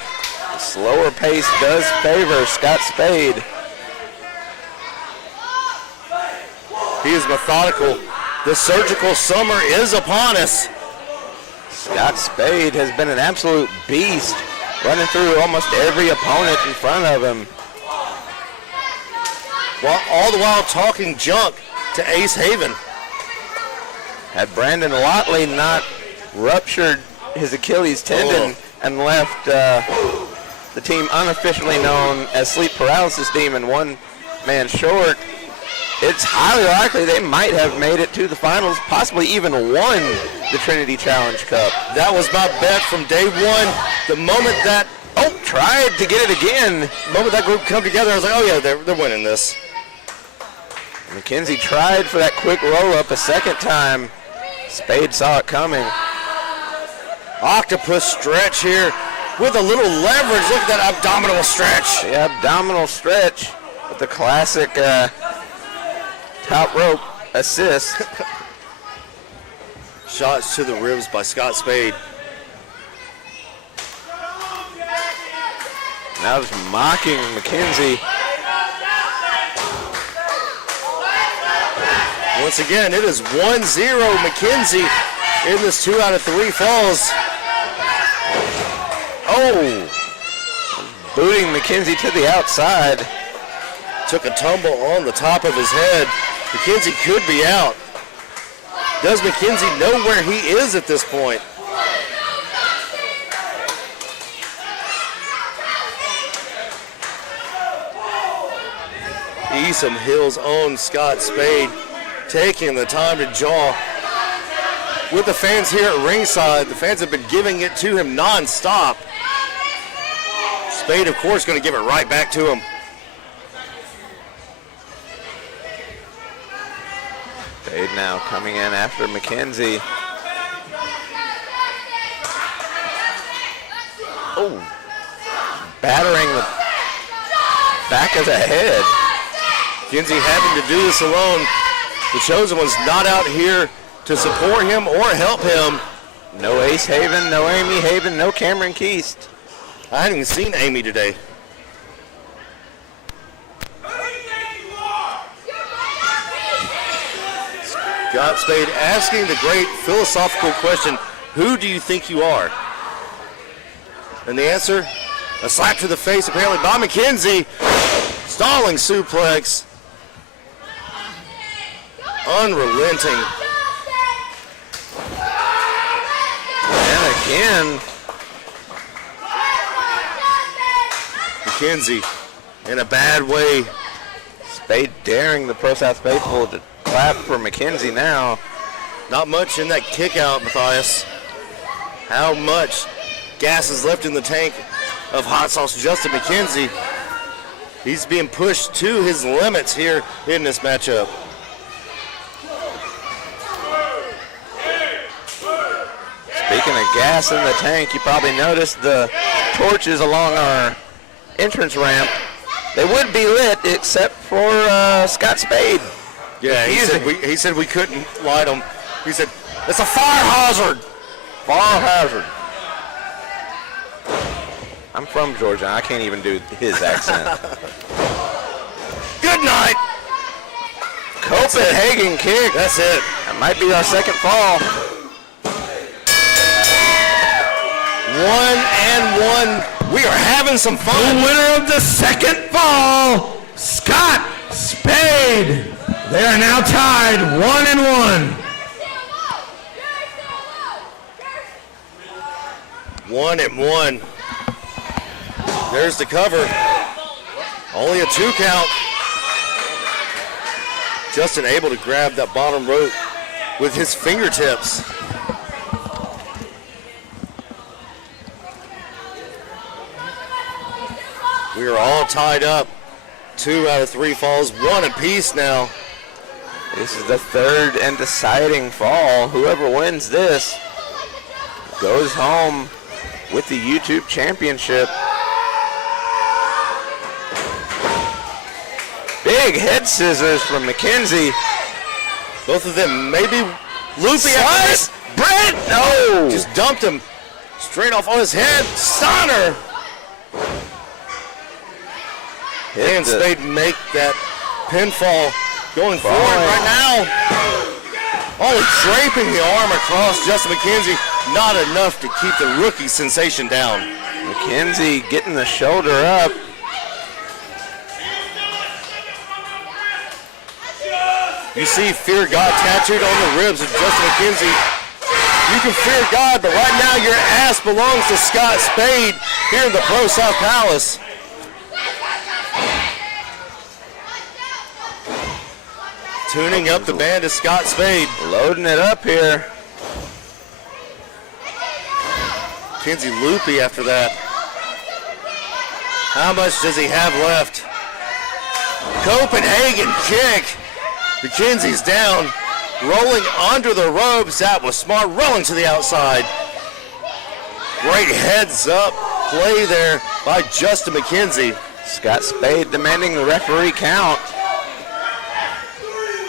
Slower pace does favor Scott Spade. He is methodical. The surgical summer is upon us. Scott Spade has been an absolute beast, running through almost every opponent in front of him. While all the while talking junk to Ace Haven. Had Brandon Lotley not ruptured his Achilles tendon and left the team unofficially known as Sleep Paralysis Demon, one man short, it's highly likely they might have made it to the finals, possibly even won the Trinity Challenge Cup. That was my bet from day one. The moment that, Tried to get it again. the moment that group come together, I was like, oh yeah, they're winning this. McKenzie tried for that quick roll-up a second time. Spade saw it coming. Octopus stretch here with a little leverage. Look at that abdominal stretch. The abdominal stretch with the classic top rope assist. Shots to the ribs by Scott Spade. Now just mocking McKenzie. Once again, it is 1-0 McKenzie in this 2 out of 3 falls. Booting McKenzie to the outside. Took a tumble on the top of his head. McKenzie could be out. Does McKenzie know where he is at this point? Esom Hill's own Scott Spade taking the time to jaw with the fans here at ringside. The fans have been giving it to him non-stop. Spade, of course, going to give it right back to him. Spade now coming in after McKenzie. Battering the back of the head. McKenzie having to do this alone. The Chosen One's not out here to support him or help him. No Ace Haven, no Amy Haven, no Cameron Keast. I hadn't even seen Amy today. Scott Spade asking the great philosophical question, who do you think you are? And the answer, a slap to the face apparently by McKenzie. Stalling suplex. Unrelenting. And again, McKenzie in a bad way. Spade daring the ProSouth faithful to clap for McKenzie now. Not much in that kick out, Matthias. How much gas is left in the tank of Hot Sauce Justin McKenzie? He's being pushed to his limits here in this matchup. Speaking of gas in the tank, you probably noticed the torches along our entrance ramp. They would be lit except for Scott Spade. Yeah, he said we couldn't light them. He said, it's a fire hazard. Fire hazard. I'm from Georgia. I can't even do his accent. Good night. Copenhagen kick. That's it. That might be our second fall. 1-1. We are having some The fun. winner of the second fall, Scott Spade. They are now tied 1-1. 1-1. There's the cover. Only a 2 count. Justin able to grab that bottom rope with his fingertips. We are all tied up. 2 out of 3 falls, 1 apiece now. This is the third and deciding fall. Whoever wins this goes home with the YouTube championship. Big head scissors from McKenzie. Both of them maybe loopy. Slice! Brent! No! Just dumped him straight off on his head. Stunner! And Spade make that pinfall going forward right now. Only draping the arm across Justin McKenzie. Not enough to keep the rookie sensation down. McKenzie getting the shoulder up. You see Fear God tattooed on the ribs of Justin McKenzie. You can fear God, but right now your ass belongs to Scott Spade here in the ProSouth Palace. Tuning up the band is Scott Spade. Loading it up here. Kenzie loopy after that. How much does he have left? Copenhagen kick. McKenzie's down. Rolling under the ropes. That was smart. Rolling to the outside. Great heads up play there by Justin McKenzie. Scott Spade demanding the referee count.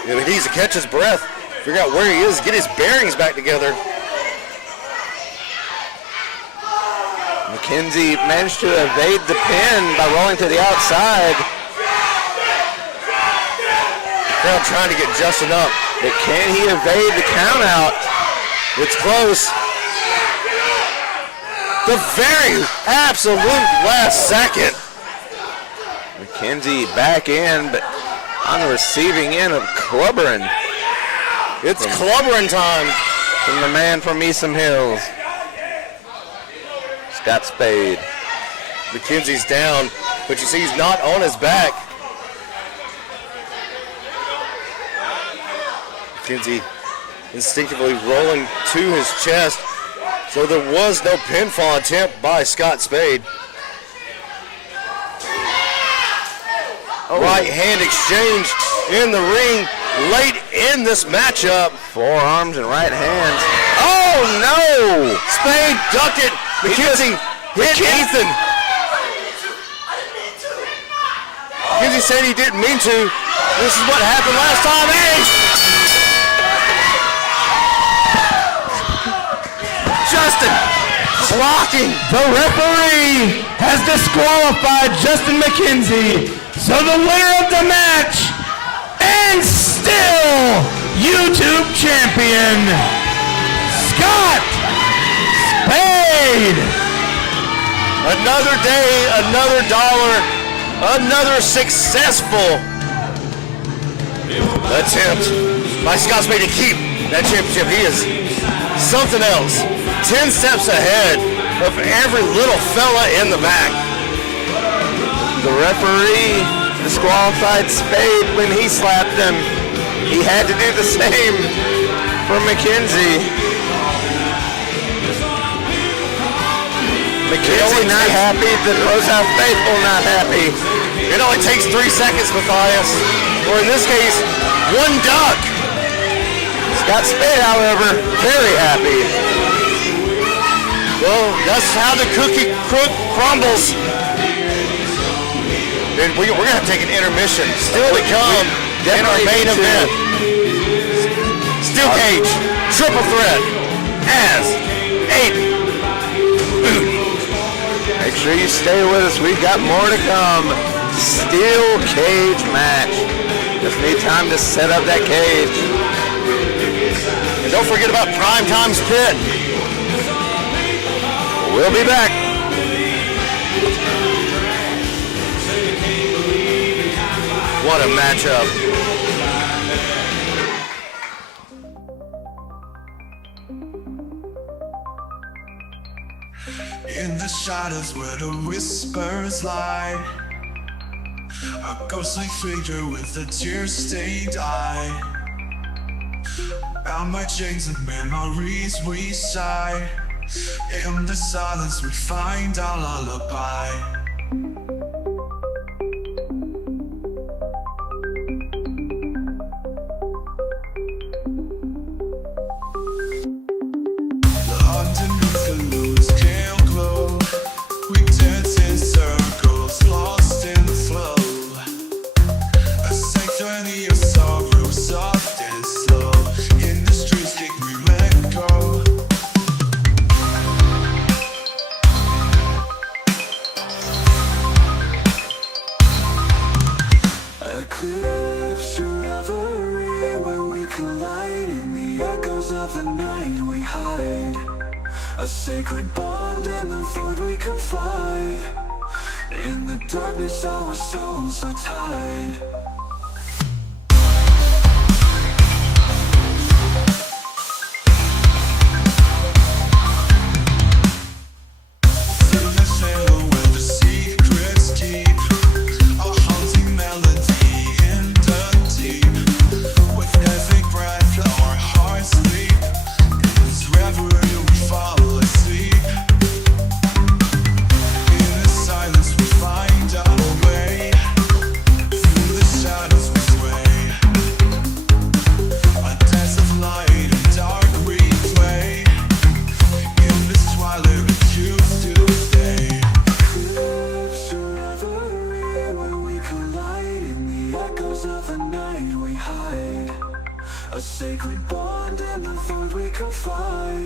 He needs to catch his breath, figure out where he is, get his bearings back together. McKenzie managed to evade the pin by rolling to the outside. The crowd trying to get Justin up. But can he evade the count out? It's close. The very absolute last second. McKenzie back in, but on the receiving end of clubbering. It's clubbering time. From the man from Eastham Hills, Scott Spade. McKenzie's down, but you see he's not on his back. McKenzie instinctively rolling to his chest. So there was no pinfall attempt by Scott Spade. Right hand exchange in the ring late in this matchup. Forearms and right hands. Oh no! Spade ducked it. McKenzie hit Ethan. McKenzie said he didn't mean to. This is what happened last time. Hey! Justin blocking. The referee has disqualified Justin McKenzie. So the winner of the match and still YouTube champion, Scott Spade. Another day, another dollar, another successful attempt by Scott Spade to keep that championship. He is something else. 10 steps ahead of every little fella in the back. The referee disqualified Spade when he slapped him. He had to do the same for McKenzie. McKenzie not happy, the ProSouth faithful not happy. It only takes 3 seconds, Matthias. Or in this case, one duck. Scott Spade, however, very happy. Well, that's how the cookie crumbles. And we're going to have to take an intermission. Still to come in our main event. Steel cage, triple threat, as Aiden. Make sure you stay with us. We've got more to come. Steel cage match. Just need time to set up that cage. And don't forget about Primetime's Pit. We'll be back. What a matchup. In the shadows where the whispers lie, a ghostly figure with a tear-stained eye. Bound by chains and memories we sigh. In the silence we find our lullaby. Underneath the moon's pale glow, we dance in circles, lost in the flow. A symphony of sorrow, soft and slow. In the streets, think we let go. Eclipse your reverie when we collide. In the echoes of the night we hide. A sacred bond in the food we confide. In the darkness our souls are tied.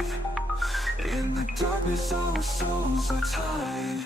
hide. In the darkness our souls are tied.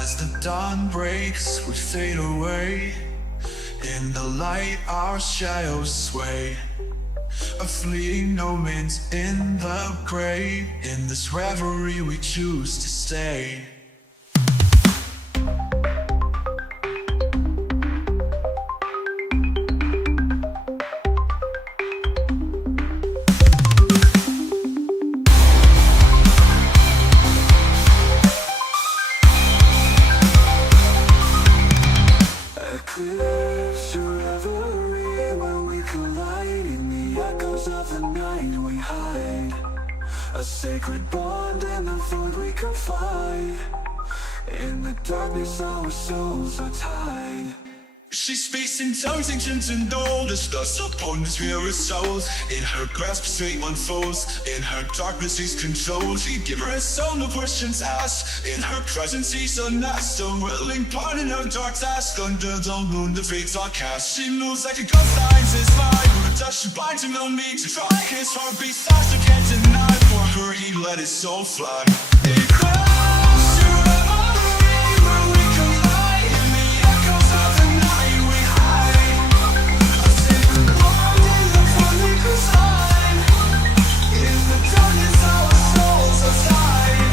As the dawn breaks, we fade away. In the light, our shadows sway. A fleeting moment in the gray. In this reverie, we choose to stay. Eclipse your reverie when we collide. In the echoes of the night we hide. A sacred bond in the void we confide. In the darkness our souls are tied. She speaks in tongues ancient and old, as thus upon the spirit souls. In her grasp fate unfolds, in her darkness she's controlled. She give her soul, no questions asked. In her presence she's unmasked, a willing part in her dark task. Under the moon the fates are cast. She moves like a ghost, lines his mind. With a touch she binds him, no need to try. His heart beats fast, you can't deny. For her he let his soul fly. It cries to reverie where we collide. In the echoes of the night we hide. A sacred bond in the void we reside. In the darkness our souls are tied.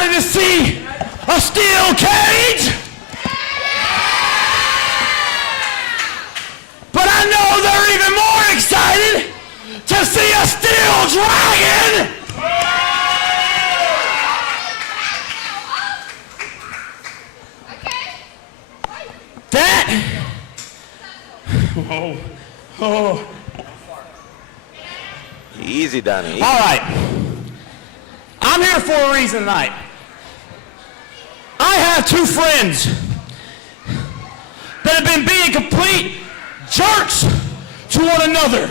excited to see a steel cage. But I know they're even more excited to see a steel dragon. That. Oh. Easy, Donnie. All right. I'm here for a reason tonight. I have two friends that have been being complete jerks to one another.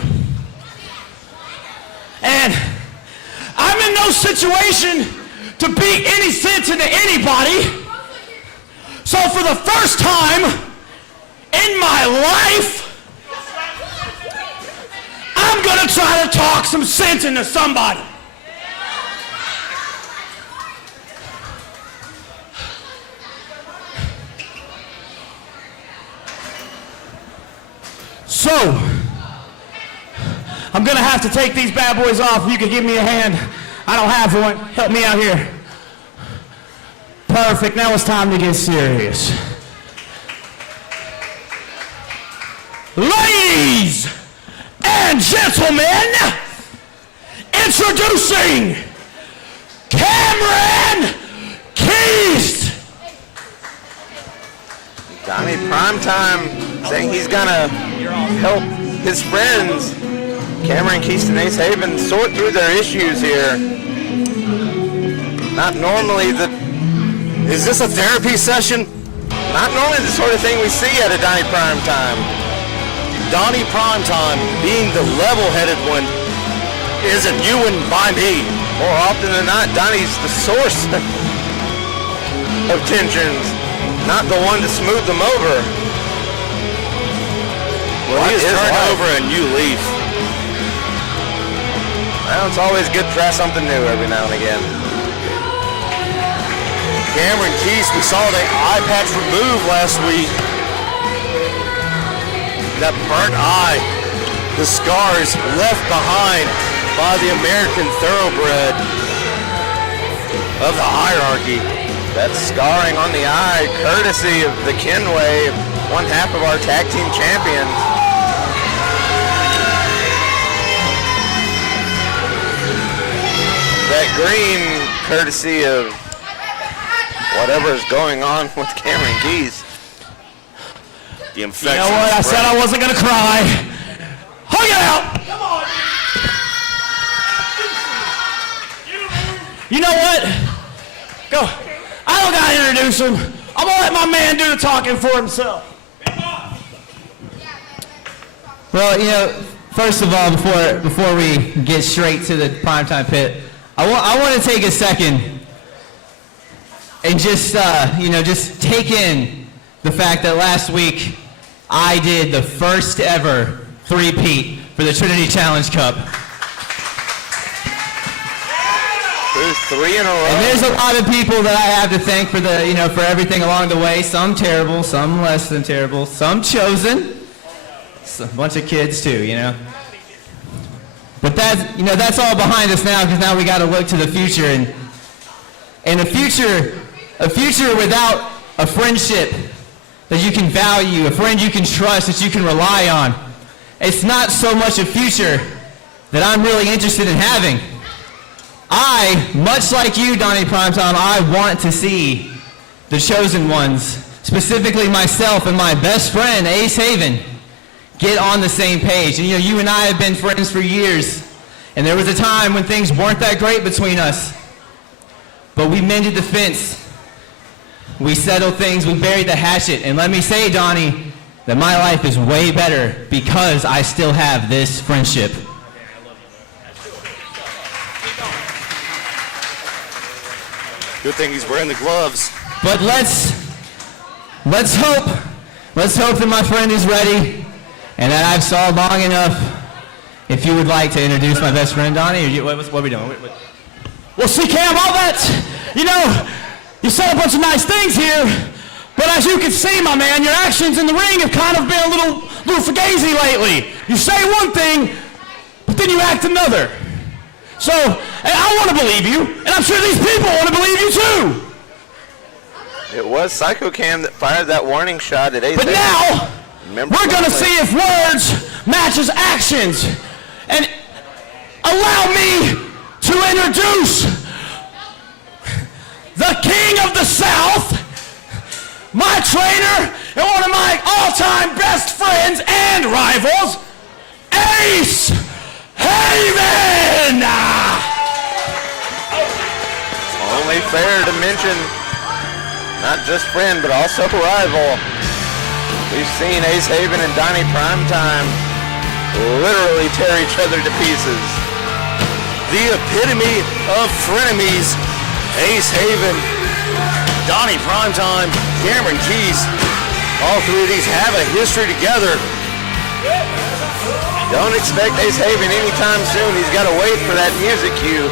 And I'm in no situation to beat any sense into anybody. So for the first time in my life, I'm gonna try to talk some sense into somebody. So, I'm gonna have to take these bad boys off. You can give me a hand. I don't have one. Help me out here. Perfect, now it's time to get serious. Ladies and gentlemen, introducing Cameron Keast. Donnie Primetime saying he's gonna help his friends, Cameron Keast and Ace Haven, sort through their issues here. Not normally the... Is this a therapy session? Not normally the sort of thing we see at a Donnie Primetime. Donnie Primetime, being the level-headed one, isn't you and by me. More often than not, Donnie's the source of tensions, not the one to smooth them over. Well, he has turned over a new leaf. Well, it's always good to try something new every now and again. Cameron Keast, we saw the eye patch removed last week. That burnt eye, the scars left behind by the American thoroughbred of the hierarchy. That scarring on the eye, courtesy of the Kenway, one half of our tag team champions. That green, courtesy of whatever is going on with Cameron Keast. The infection. You know what? I said I wasn't gonna cry. Hug it out. Come on. You know what? Go. I don't gotta introduce him. I'm gonna let my man do the talking for himself. Well, you know, first of all, before we get straight to the primetime pit, I want to take a second and just just take in the fact that last week I did the first ever three-peat for the Trinity Challenge Cup. Three in a row. And there's a lot of people that I have to thank for for everything along the way. Some terrible, some less than terrible, some chosen. A bunch of kids too, But that's all behind us now, because now we got to look to the future, and a future without a friendship that you can value, a friend you can trust, that you can rely on. It's not so much a future that I'm really interested in having. I, much like you, Donnie Primetime, I want to see the chosen ones, specifically myself and my best friend, Ace Haven, get on the same page. And you and I have been friends for years, and there was a time when things weren't that great between us. But we mended the fence. We settled things, we buried the hatchet, and let me say, Donnie, that my life is way better because I still have this friendship. Good thing he's wearing the gloves. But let's hope that my friend is ready and that I've stalled long enough. If you would like to introduce my best friend, Donnie, or what are we doing? Well, see, Cam, all that, you said a bunch of nice things here, but as you can see, my man, your actions in the ring have kind of been a little fugazi lately. You say one thing, but then you act another. So, and I want to believe you, and I'm sure these people want to believe you too. It was Psycho Cam that fired that warning shot at Ace. But now, we're going to see if words matches actions. And allow me to introduce the King of the South, my trainer, and one of my all-time best friends and rivals, Ace Hayden! Only fair to mention, not just friend, but also rival. We've seen Ace Haven and Donnie Primetime literally tear each other to pieces. The epitome of frenemies. Ace Haven, Donnie Primetime, Cameron Keys. All three of these have a history together. Don't expect Ace Haven anytime soon. He's got to wait for that music cue.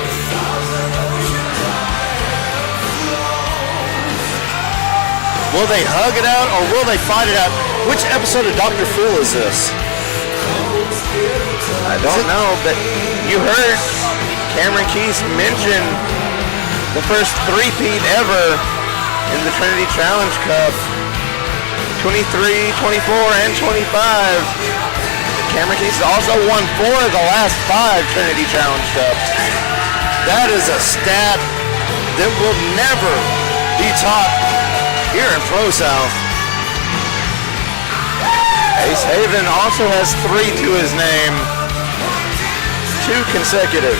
Will they hug it out or will they fight it out? Which episode of Dr. Phil is this? I don't know, but you heard Cameron Keys mention the first three-peat ever in the Trinity Challenge Cup. 23, 24, and 25. Cameron Keys also won 4 of the last 5 Trinity Challenge Cups. That is a stat that will never be taught here in ProSouth. Ace Haven also has 3 to his name. 2 consecutive.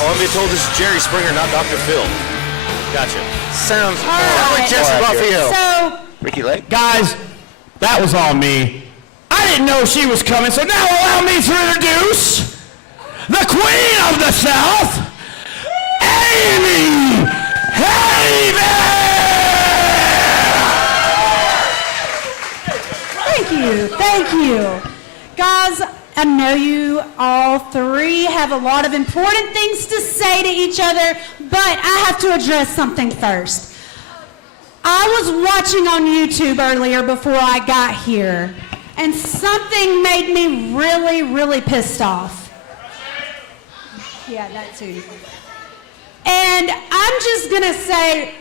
Oh, I'm being told this is Jerry Springer, not Dr. Phil. Gotcha. Sounds more like Jesse Raphael. So, Ricky Lake. Guys, that was all me. I didn't know she was coming, so now allow me to introduce the Queen of the South, Amy Haven! Thank you. Guys, I know you all three have a lot of important things to say to each other, but I have to address something first. I was watching on YouTube earlier before I got here, and something made me really, really pissed off. Yeah, that too. And I'm just gonna say,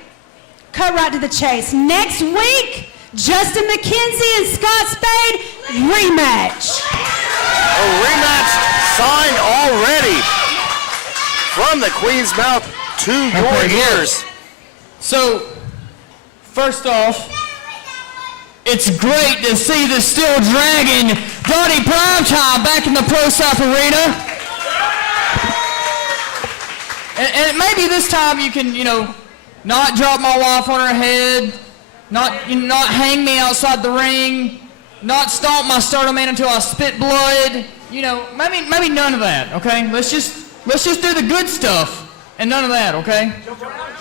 cut right to the chase. Next week, Justin McKenzie and Scott Spade, rematch. A rematch signed already from the Queen's mouth to your ears. So, first off, it's great to see the Steel Dragon, Donnie Primetime, back in the ProSouth Arena. And maybe this time you can, not drop my wife on her head, not hang me outside the ring, not stomp my sternum man until I spit blood. Maybe none of that, okay? Let's just do the good stuff and none of that, okay?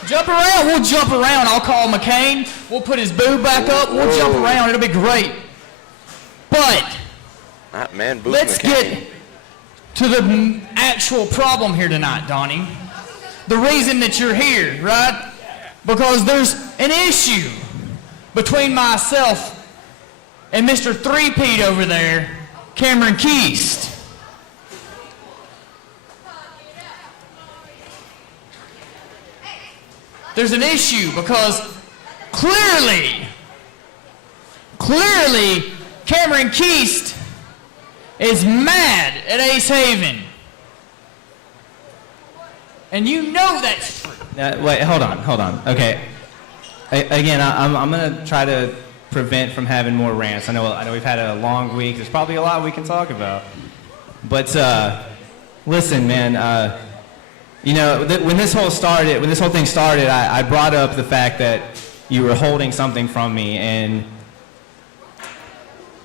Jump around. We'll jump around. I'll call McCain. We'll put his boob back up. We'll jump around. It'll be great. But let's get to the actual problem here tonight, Donnie. The reason that you're here, right? Because there's an issue between myself and Mr. Three-Peat over there, Cameron Keist. There's an issue because clearly, Cameron Keist is mad at Ace Haven. And you know that's true. Wait, hold on. Okay. Again, I'm going to try to prevent from having more rants. I know we've had a long week. There's probably a lot we can talk about. But listen, man, when this whole thing started, I brought up the fact that you were holding something from me, and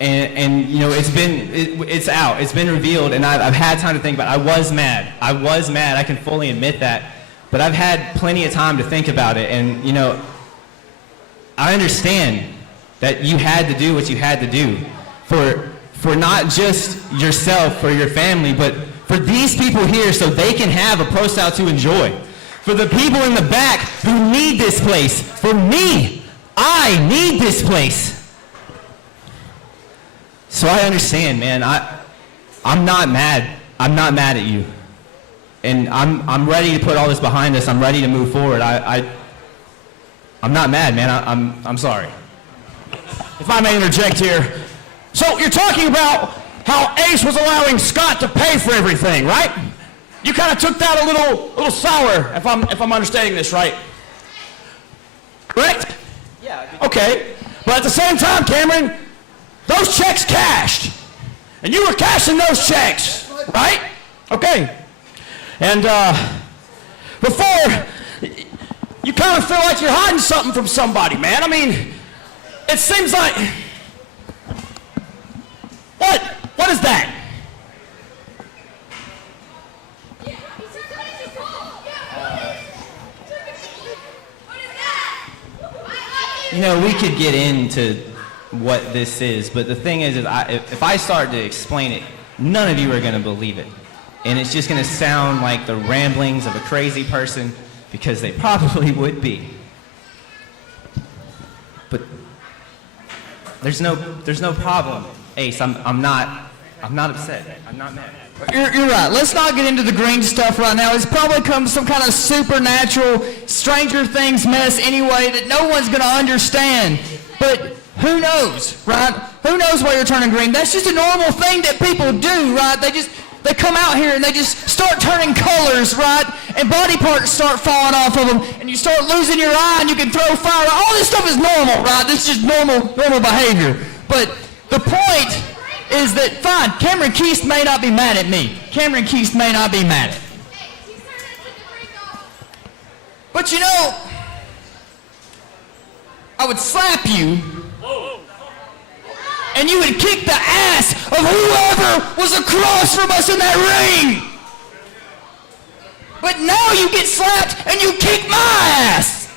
it's out. It's been revealed, and I've had time to think about it. I was mad. I can fully admit that. But I've had plenty of time to think about it, and I understand that you had to do what you had to do for not just yourself, for your family, but for these people here so they can have a ProSouth to enjoy. For the people in the back who need this place. For me, I need this place. So I understand, man. I'm not mad. I'm not mad at you. And I'm ready to put all this behind us. I'm ready to move forward. I'm not mad, man. I'm sorry. If I may interject here. So you're talking about how Ace was allowing Scott to pay for everything, right? You kind of took that a little sour, if I'm understanding this right. Correct? Yeah. Okay. But at the same time, Cameron, those checks cashed. And you were cashing those checks, right? Okay. And before, you kind of feel like you're hiding something from somebody, man. I mean, it seems like... What is that? You know, we could get into what this is, but the thing is if I start to explain it, none of you are going to believe it. And it's just going to sound like the ramblings of a crazy person, because they probably would be. But there's no problem, Ace. I'm not upset. I'm not mad. You're right. Let's not get into the green stuff right now. It's probably come some kind of supernatural Stranger Things mess anyway that no one's going to understand. But who knows, right? Who knows why you're turning green? That's just a normal thing that people do, right? They come out here and they just start turning colors, right? And body parts start falling off of them, and you start losing your eye, and you can throw fire. All this stuff is normal, right? This is just normal behavior. But the point is that, fine, Cameron Keast may not be mad at me. Cameron Keast may not be mad at me. But you know, I would slap you, and you would kick the ass of whoever was across from us in that ring. But now you get slapped and you kick my ass.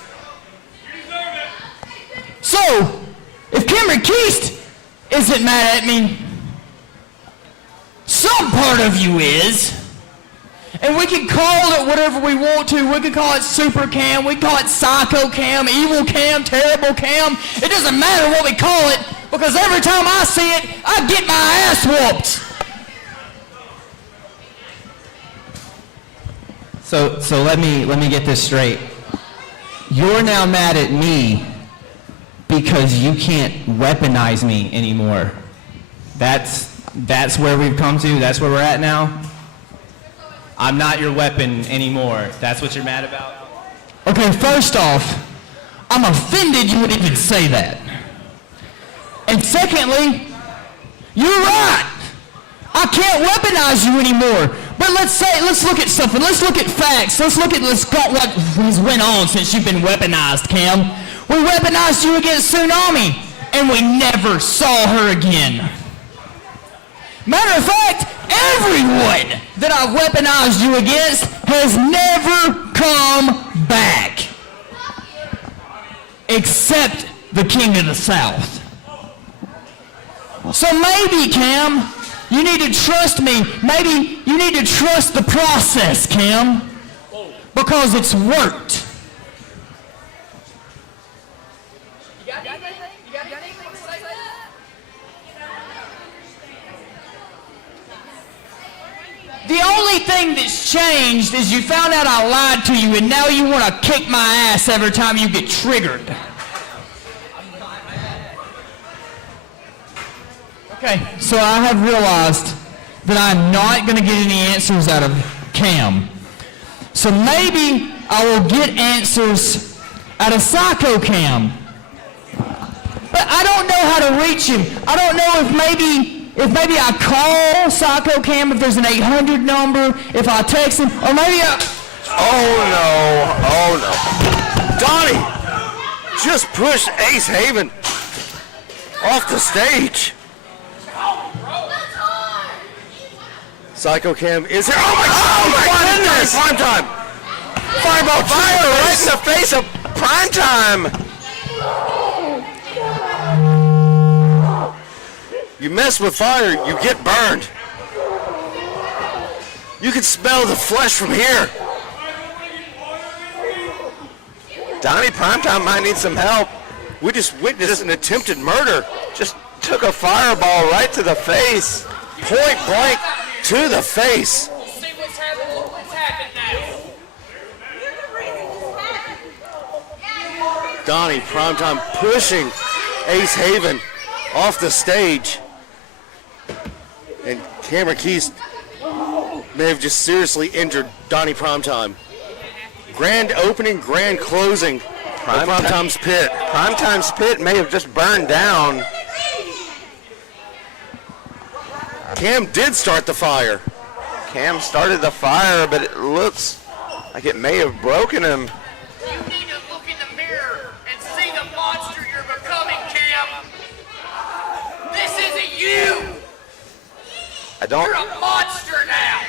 So, if Cameron Keast isn't mad at me, some part of you is. And we can call it whatever we want to. We can call it Super Cam, we can call it Psycho Cam, Evil Cam, Terrible Cam. It doesn't matter what we call it, because every time I see it, I get my ass whooped. So let me get this straight. You're now mad at me because you can't weaponize me anymore. That's where we've come to. That's where we're at now. I'm not your weapon anymore. That's what you're mad about? Okay, first off, I'm offended you would even say that. And secondly, you're right. I can't weaponize you anymore. But let's look at something. Let's look at facts. Let's look at what has went on since you've been weaponized, Cam. We weaponized you against Tsunami, and we never saw her again. Matter of fact, everyone that I've weaponized you against has never come back. Except the King of the South. So maybe, Cam, you need to trust me. Maybe you need to trust the process, Cam. Because it's worked. The only thing that's changed is you found out I lied to you, and now you want to kick my ass every time you get triggered. Okay, so I have realized that I'm not going to get any answers out of Cam. So maybe I will get answers out of Psycho Cam. But I don't know how to reach him. I don't know if maybe I call Psycho Cam, if there's an 800 number, if I text him, or maybe I... Oh no. Donnie, just push Ace Haven off the stage. Psycho Cam is here. Oh my goodness! Prime time! Fireball fire right in the face of Prime Time! You mess with fire, you get burned. You can smell the flesh from here. Donnie Primetime might need some help. We just witnessed an attempted murder. Just took a fireball right to the face. Point blank to the face. See what's happened? Look what's happened now. Donnie Primetime pushing Ace Haven off the stage. And Cameron Keys may have just seriously injured Donnie Primetime. Grand opening, grand closing of Primetime's pit. Primetime's pit may have just burned down. Cam did start the fire. Cam started the fire, but it looks like it may have broken him. You need to look in the mirror and see the monster you're becoming, Cam. This isn't you. You're a monster now.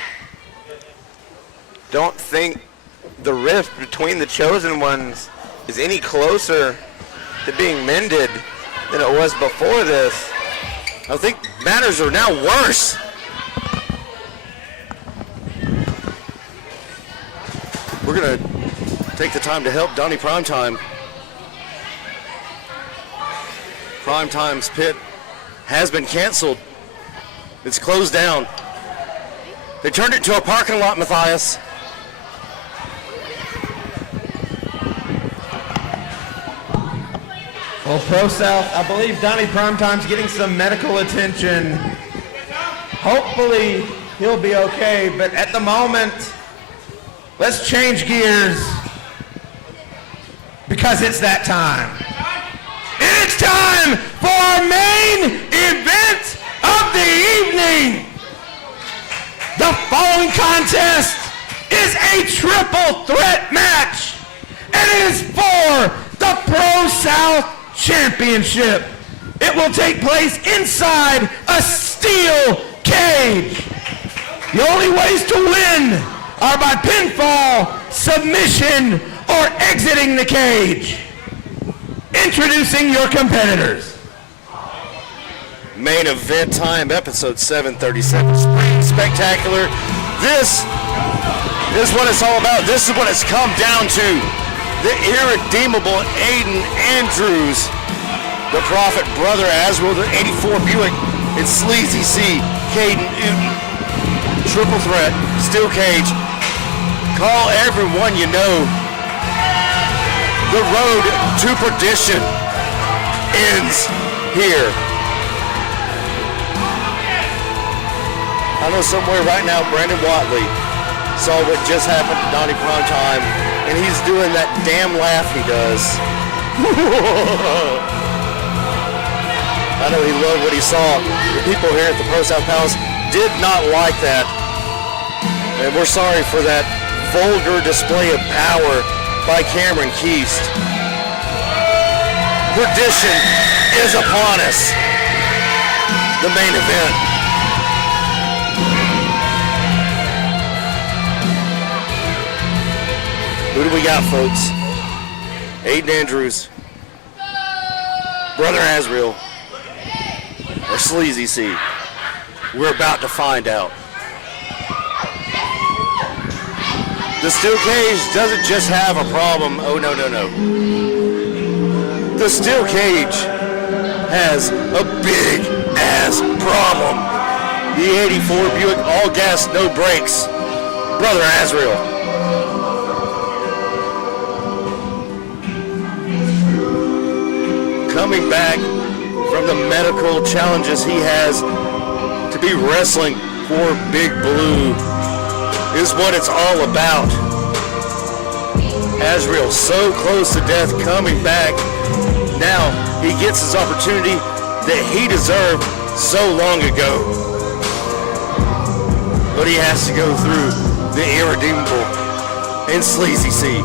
Don't think the rift between the chosen ones is any closer to being mended than it was before this. I think matters are now worse. We're going to take the time to help Donnie Primetime. Primetime's pit has been canceled. It's closed down. They turned it into a parking lot, Matthias. Well, ProSouth, I believe Donnie Primetime's getting some medical attention. Hopefully he'll be okay, but at the moment, let's change gears because it's that time. It's time for our main event of the evening. The following contest is a triple threat match, and it is for the ProSouth Championship. It will take place inside a steel cage. The only ways to win are by pinfall, submission, or exiting the cage. Introducing your competitors. Main event time, episode 737, Spring Spectacular. This is what it's all about. This is what it's come down to. The irredeemable Aiden Andrews, the Prophet Brother Asriel, the 84 Buick, and Sleazy C, Caden Newton. Triple threat, steel cage. Call everyone you know. The road to perdition ends here. I know somewhere right now Brandon Watley saw what just happened to Donnie Primetime, and he's doing that damn laugh he does. I know he loved what he saw. The people here at the ProSouth Palace did not like that. And we're sorry for that vulgar display of power by Cameron Keast. Perdition is upon us. The main event. Who do we got, folks? Aiden Andrews, Brother Asriel, or Sleazy C? We're about to find out. The steel cage doesn't just have a problem. Oh, no, no, no. The steel cage has a big-ass problem. The 84 Buick, all gas, no brakes. Brother Asriel. Coming back from the medical challenges he has to be wrestling for Big Blue is what it's all about. Asriel so close to death, coming back. Now he gets his opportunity that he deserved so long ago. But he has to go through the irredeemable and Sleazy C.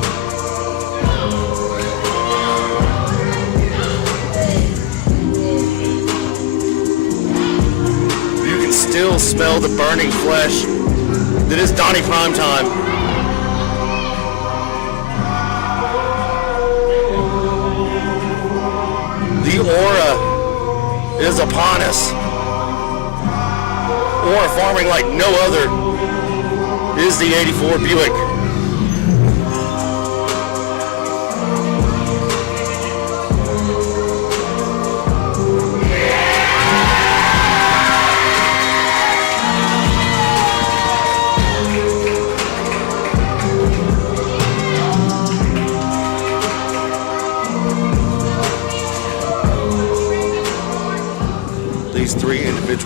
Still smell the burning flesh that is Donnie Primetime. The aura is upon us. Aura farming like no other is the 84 Buick.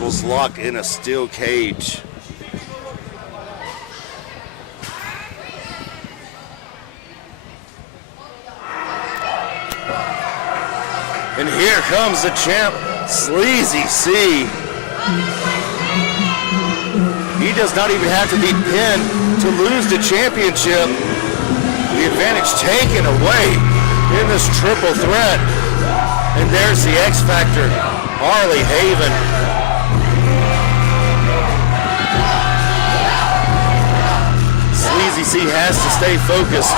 individuals locked in a steel cage. And here comes the champ, Sleazy C. He does not even have to be pinned to lose the championship. The advantage taken away in this triple threat. And there's the X Factor, Harley Haven. Sleazy C has to stay focused.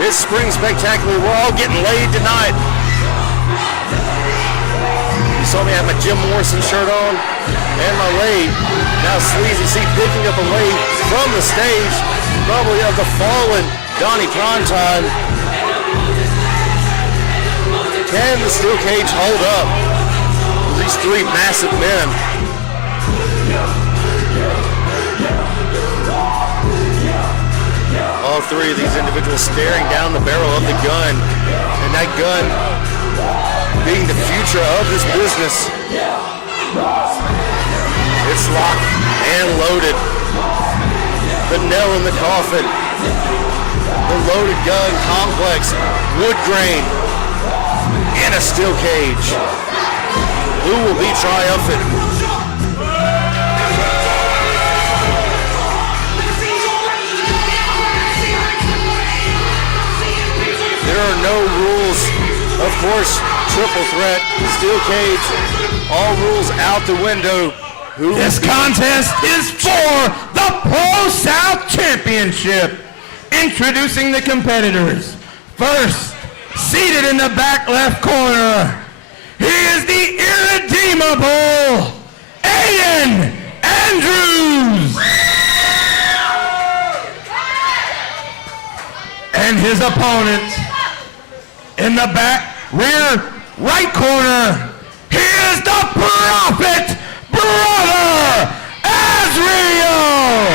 It's Spring Spectacular. We're all getting laid tonight. You saw me have my Jim Morrison shirt on and my laid. Now Sleazy C picking up a laid from the stage, probably of the fallen Donnie Primetime. Can the steel cage hold up with these three massive men? All three of these individuals staring down the barrel of the gun, and that gun being the future of this business. It's locked and loaded. The nail in the coffin. The loaded gun complex. Wood grain in a steel cage. Who will be triumphant? There are no rules. Of course, triple threat, steel cage, all rules out the window. This contest is for the ProSouth Championship. Introducing the competitors. First, seated in the back left corner, he is the irredeemable Aiden Andrews. And his opponent in the back rear right corner, he is the Prophet Brother Azrael.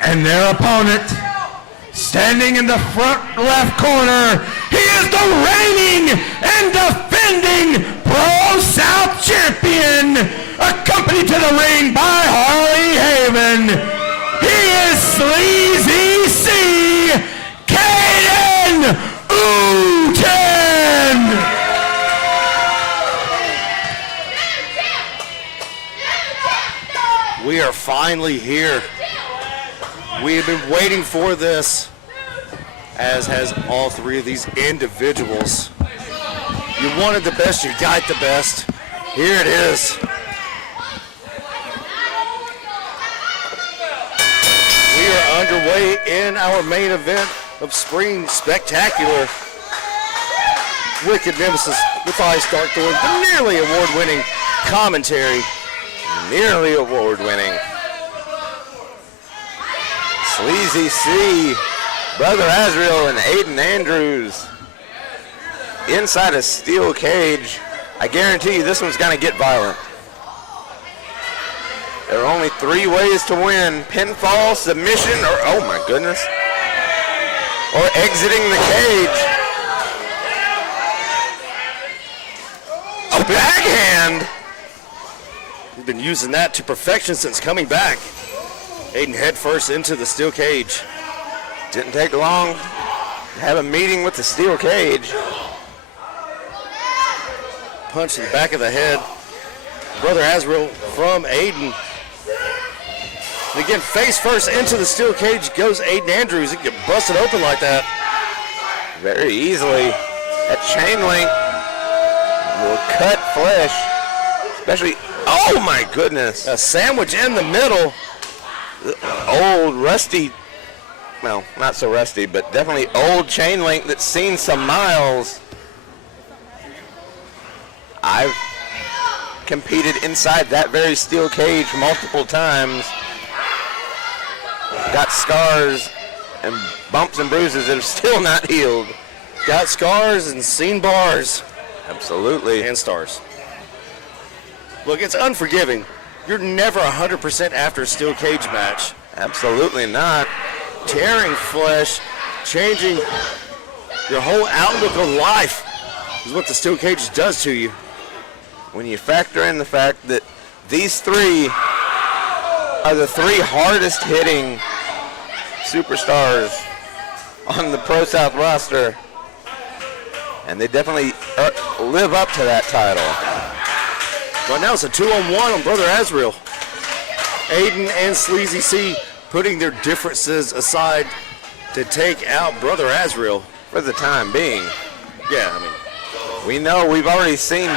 And their opponent, standing in the front left corner, he is the reigning and defending ProSouth champion, accompanied to the ring by Harley Haven. He is Sleazy C. Caden Uten. We are finally here. We have been waiting for this, as has all three of these individuals. You wanted the best, you got the best. Here it is. We are underway in our main event of Spring Spectacular. Wicked Nemesis, Matthias Darkthorn, the nearly award-winning commentary. Nearly award-winning. Sleazy C, Brother Azrael, and Aiden Andrews inside a steel cage. I guarantee you this one's going to get violent. There are only 3 ways to win: pinfall, submission, or, oh my goodness, or exiting the cage. A backhand. We've been using that to perfection since coming back. Aiden head first into the steel cage. Didn't take long to have a meeting with the steel cage. Punch in the back of the head. Brother Azrael from Aiden. And again, face first into the steel cage goes Aiden Andrews. He can get busted open like that. Very easily. That chain link will cut flesh. Especially, oh my goodness. A sandwich in the middle. Old rusty, well, not so rusty, but definitely old chain link that's seen some miles. I've competed inside that very steel cage multiple times. Got scars and bumps and bruises that are still not healed. Got scars and seen bars. Absolutely. And stars. Look, it's unforgiving You're never 100% after a steel cage match. Absolutely not. Tearing flesh, changing your whole outlook on life is what the steel cage does to you. When you factor in the fact that these three are the three hardest hitting superstars on the ProSouth roster, and they definitely live up to that title. Right now it's a 2-on-1 on Brother Azrael. Aiden and Sleazy C putting their differences aside to take out Brother Azrael. For the time being. Yeah, I mean. We know, we've already seen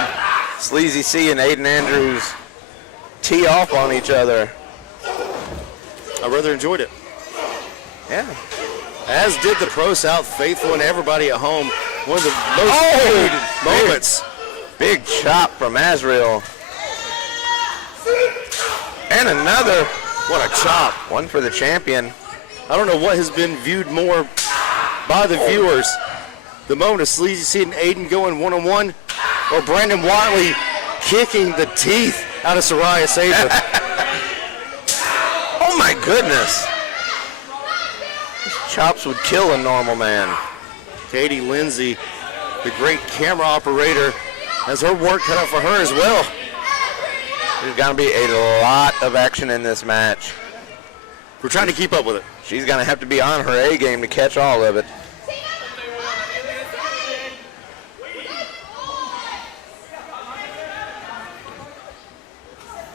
Sleazy C and Aiden Andrews tee off on each other. I rather enjoyed it. Yeah. As did the ProSouth faithful and everybody at home. One of the most hated moments. Big chop from Azrael. And another. What a chop. One for the champion. I don't know what has been viewed more by the viewers. The moment of Sleazy C and Aiden going one-on-one, or Brandon Watley kicking the teeth out of Soraya Saber. Oh my goodness. These chops would kill a normal man. Katie Lindsay, the great camera operator, has her work cut out for her as well. There's going to be a lot of action in this match. We're trying to keep up with it. She's going to have to be on her A game to catch all of it.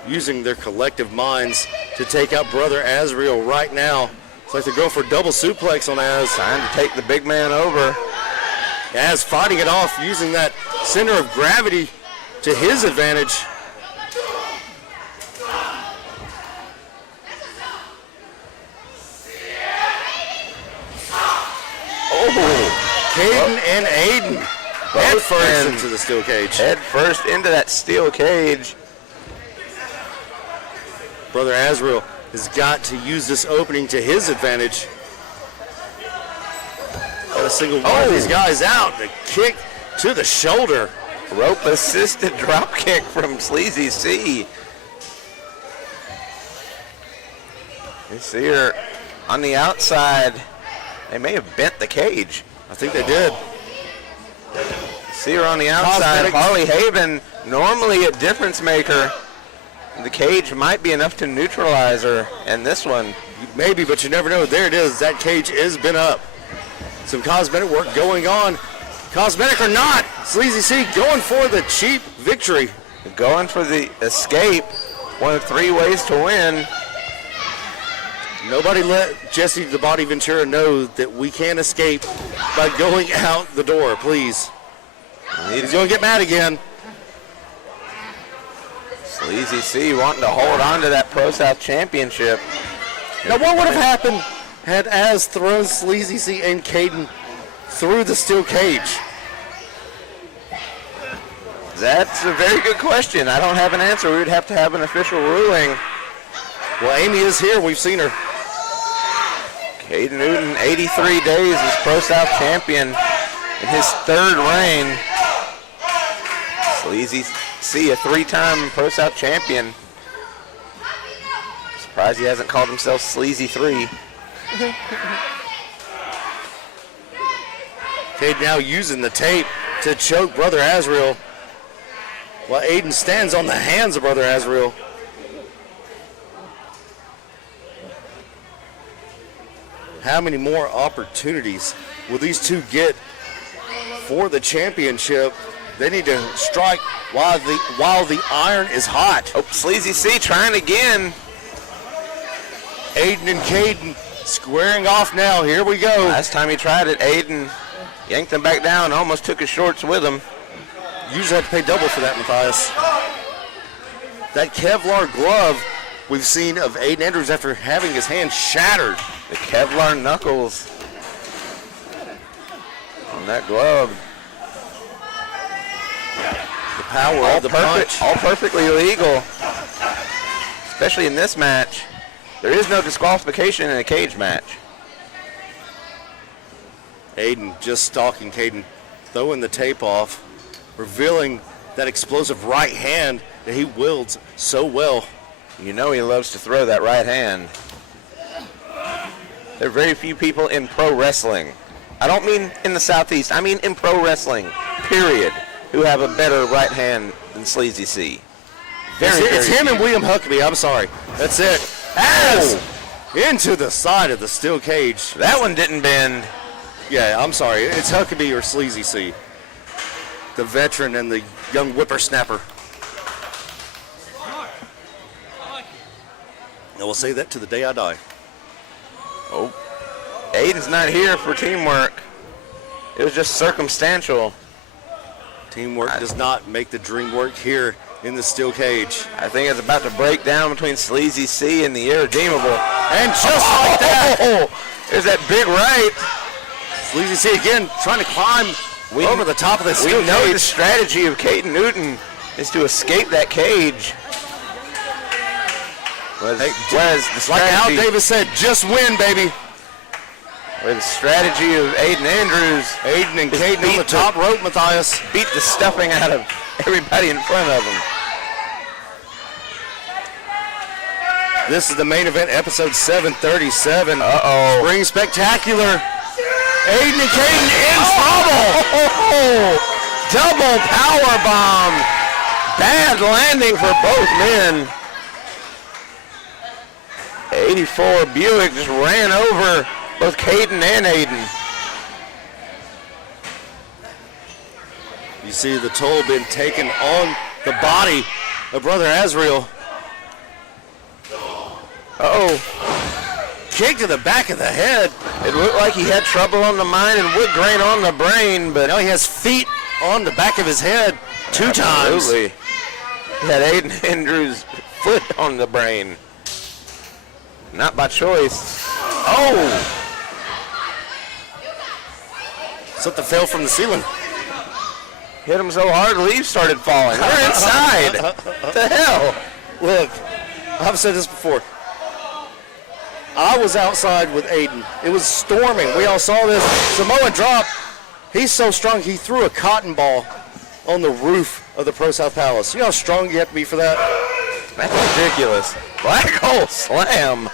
Using their collective minds to take out Brother Azrael right now. It's like they're going for a double suplex on Az. Time to take the big man over. Az fighting it off, using that center of gravity to his advantage. Oh, Caden and Aiden head first into the steel cage. Head first into that steel cage. Brother Azrael has got to use this opening to his advantage. Got to single one of these guys out. The kick to the shoulder. Rope assisted drop kick from Sleazy C. You see her on the outside. They may have bent the cage. I think they did. See her on the outside. Harley Haven, normally a difference maker. The cage might be enough to neutralize her, and this one. Maybe, but you never know. There it is. That cage is bent up. Some cosmetic work going on. Cosmetic or not, Sleazy C going for the cheap victory. Going for the escape. One of three ways to win. Nobody let Jesse the Body Ventura know that we can't escape by going out the door, please. He's going to get mad again. Sleazy C wanting to hold on to that ProSouth championship. Now what would have happened had Az thrown Sleazy C and Caden through the steel cage? That's a very good question. I don't have an answer. We would have to have an official ruling. Well, Amy is here. We've seen her. Caden Newton, 83 days as ProSouth champion in his third reign. Sleazy C, a three-time ProSouth champion. Surprised he hasn't called himself Sleazy 3. Cade now using the tape to choke Brother Azrael, while Aiden stands on the hands of Brother Azrael. How many more opportunities will these two get for the championship? They need to strike while the iron is hot. Oh, Sleazy C trying again. Aiden and Caden squaring off now. Here we go. Last time he tried it, Aiden yanked him back down, almost took his shorts with him. Usually have to pay double for that, Matthias. That Kevlar glove we've seen of Aiden Andrews after having his hand shattered. The Kevlar knuckles on that glove. The power of the punch. All perfectly legal, especially in this match. There is no disqualification in a cage match. Aiden just stalking Caden, throwing the tape off, revealing that explosive right hand that he wields so well. You know he loves to throw that right hand. There are very few people in pro wrestling. I don't mean in the Southeast. I mean in pro wrestling, period, who have a better right hand than Sleazy C. It's him and William Huckabee. I'm sorry. That's it. As into the side of the steel cage. That one didn't bend. Yeah, I'm sorry. It's Huckabee or Sleazy C. The veteran and the young whippersnapper. And we'll say that to the day I die. Oh, Aiden's not here for teamwork. It was just circumstantial. Teamwork does not make the dream work here in the steel cage. I think it's about to break down between Sleazy C and the Irredeemable. And just like that, there's that big right. Sleazy C again trying to climb over the top of the steel cage. We know the strategy of Caden Newton is to escape that cage. Like Al Davis said, just win, baby. With the strategy of Aiden Andrews. Aiden and Caden on the top rope, Matthias. Beat the stuffing out of everybody in front of him. This is the main event, episode 737. Uh-oh. Spring Spectacular. Aiden and Caden in trouble. Double power bomb. Bad landing for both men. 84 Buick just ran over both Caden and Aiden. You see the toll being taken on the body of Brother Azrael. Kick to the back of the head. It looked like he had trouble on the mind and wood grain on the brain, but now he has feet on the back of his head two times. Absolutely. He had Aiden Andrews' foot on the brain. Not by choice. Something fell from the ceiling. Hit him so hard, leaves started falling. We're inside. What the hell? Look, I've said this before. I was outside with Aiden. It was storming. We all saw this. Samoan drop. He's so strong, he threw a cotton ball on the roof of the ProSouth Palace. You know how strong you have to be for that? That's ridiculous. Black hole slam.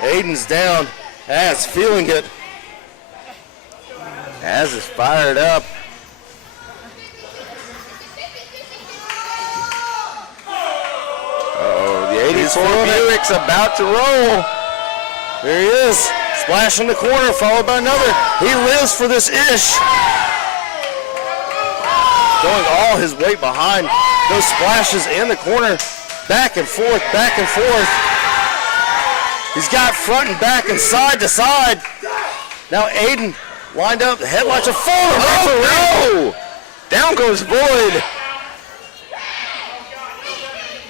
Aiden's down. Az feeling it. Az is fired up. The 84 Buick's about to roll. There he is. Splash in the corner, followed by another. He lives for this ish. Going all his weight behind those splashes in the corner. Back and forth, back and forth. He's got front and back and side to side. Now Aiden lined up, the headlights are full. No! Down goes Void.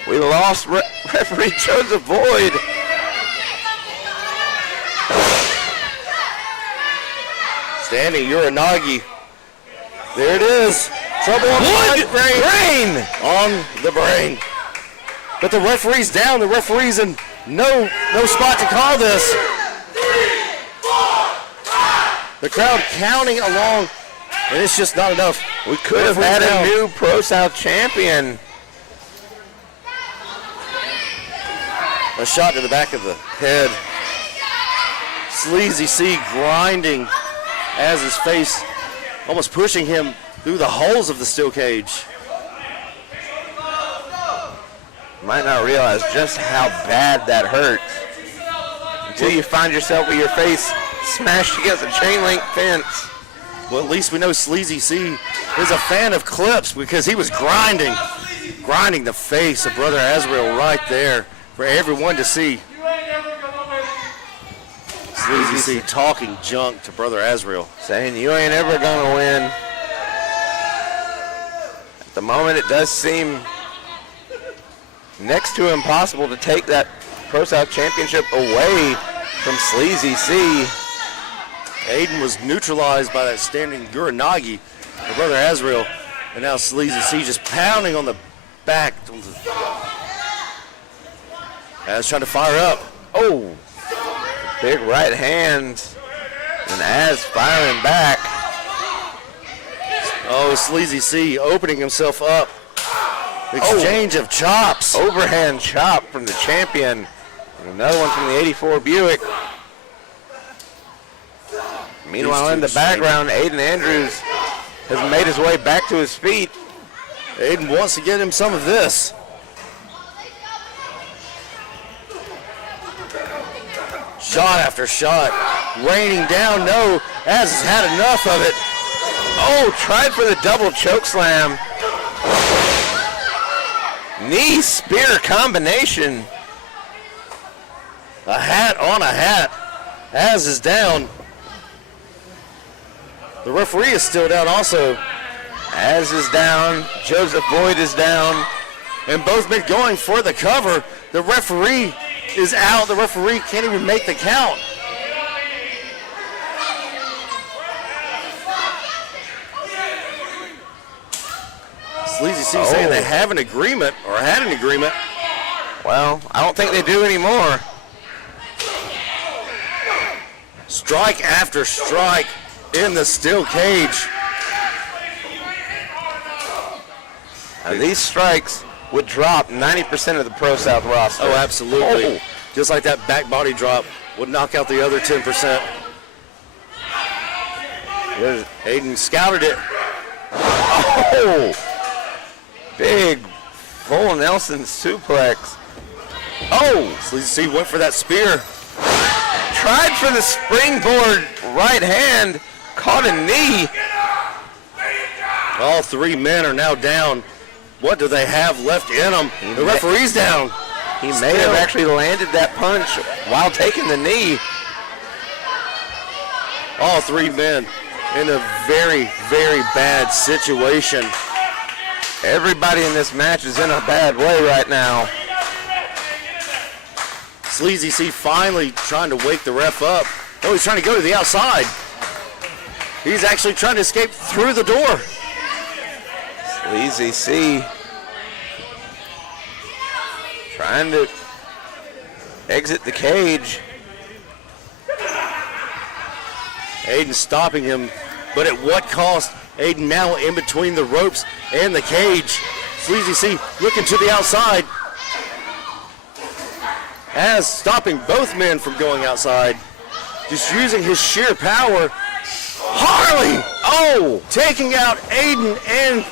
We lost referee Joseph Void. Standing Uranagi. There it is. Trouble on the brain. On the brain. But the referee's down. The referee's in no spot to call this. The crowd counting along, and it's just not enough. We could have had a new ProSouth champion. A shot to the back of the head. Sleazy C grinding as his face, almost pushing him through the holes of the steel cage. Might not realize just how bad that hurts until you find yourself with your face smashed against a chain link fence. Well, at least we know Sleazy C is a fan of clips because he was grinding the face of Brother Azrael right there for everyone to see. Sleazy C talking junk to Brother Azrael. Saying you ain't ever gonna win. At the moment it does seem next to impossible to take that ProSouth championship away from Sleazy C. Aiden was neutralized by that standing Uranagi for Brother Azrael. And now Sleazy C just pounding on the back. Az trying to fire up. Big right hand. And Az firing back. Sleazy C opening himself up. Exchange of chops. Overhand chop from the champion. And another one from the 84 Buick. Meanwhile, in the background, Aiden Andrews has made his way back to his feet. Aiden wants to get him some of this. Shot after shot. Raining down. No, Az has had enough of it. Oh, tried for the double choke slam. Knee spear combination. A hat on a hat. Az is down. The referee is still down also. Az is down. Joseph Boyd is down. And both men going for the cover. The referee is out. The referee can't even make the count. Sleazy C saying they have an agreement, or had an agreement. Well, I don't think they do anymore. Strike after strike in the steel cage. Now, these strikes would drop 90% of the ProSouth roster. Oh, absolutely. Just like that back body drop would knock out the other 10%. Aiden scouted it. Oh! Big full Nelson suplex. Oh! Sleazy C went for that spear. Tried for the springboard right hand. Caught a knee. All three men are now down. What do they have left in them? The referee's down. He may have actually landed that punch while taking the knee. All three men in a very, very bad situation. Everybody in this match is in a bad way right now. Sleazy C finally trying to wake the ref up. Oh, he's trying to go to the outside. He's actually trying to escape through the door. Sleazy C trying to exit the cage. Aiden stopping him, but at what cost? Aiden now in between the ropes and the cage. Sleazy C looking to the outside. Az stopping both men from going outside. Just using his sheer power. Harley! Oh! Taking out Aiden, and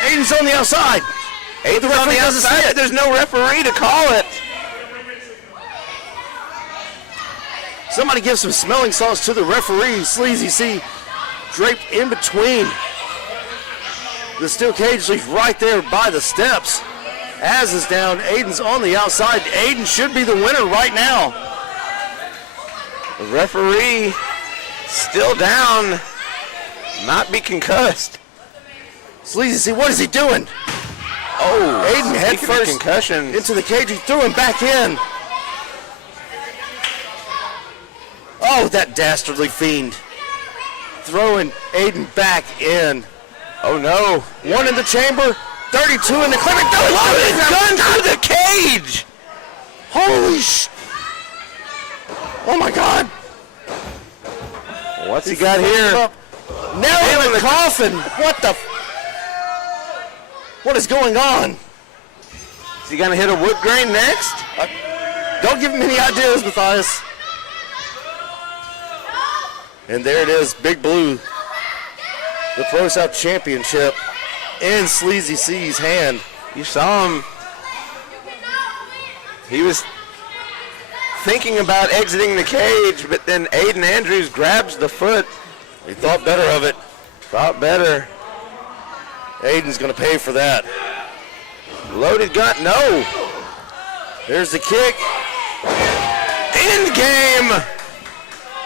Aiden's on the outside. Aiden's on the outside. There's no referee to call it. Somebody give some smelling salts to the referee. Sleazy C draped in between. The steel cage leaves right there by the steps. Az is down. Aiden's on the outside. Aiden should be the winner right now. The referee still down. Not be concussed. Sleazy C, what is he doing? Oh, Aiden head first concussion into the cage. He threw him back in. Oh, that dastardly fiend. Throwing Aiden back in. Oh no. One in the chamber, 32 in the clinic. Loaded gun to the cage. Holy sh... Oh my God. What's he got here? Nail in the coffin. What the... What is going on? Is he gonna hit a wood grain next? Don't give him any ideas, Matthias. And there it is, Big Blue. The ProSouth Championship in Sleazy C's hand. You saw him. He was thinking about exiting the cage, but then Aiden Andrews grabs the foot. He thought better of it. Thought better. Aiden's gonna pay for that. Loaded gun, no. There's the kick. End game.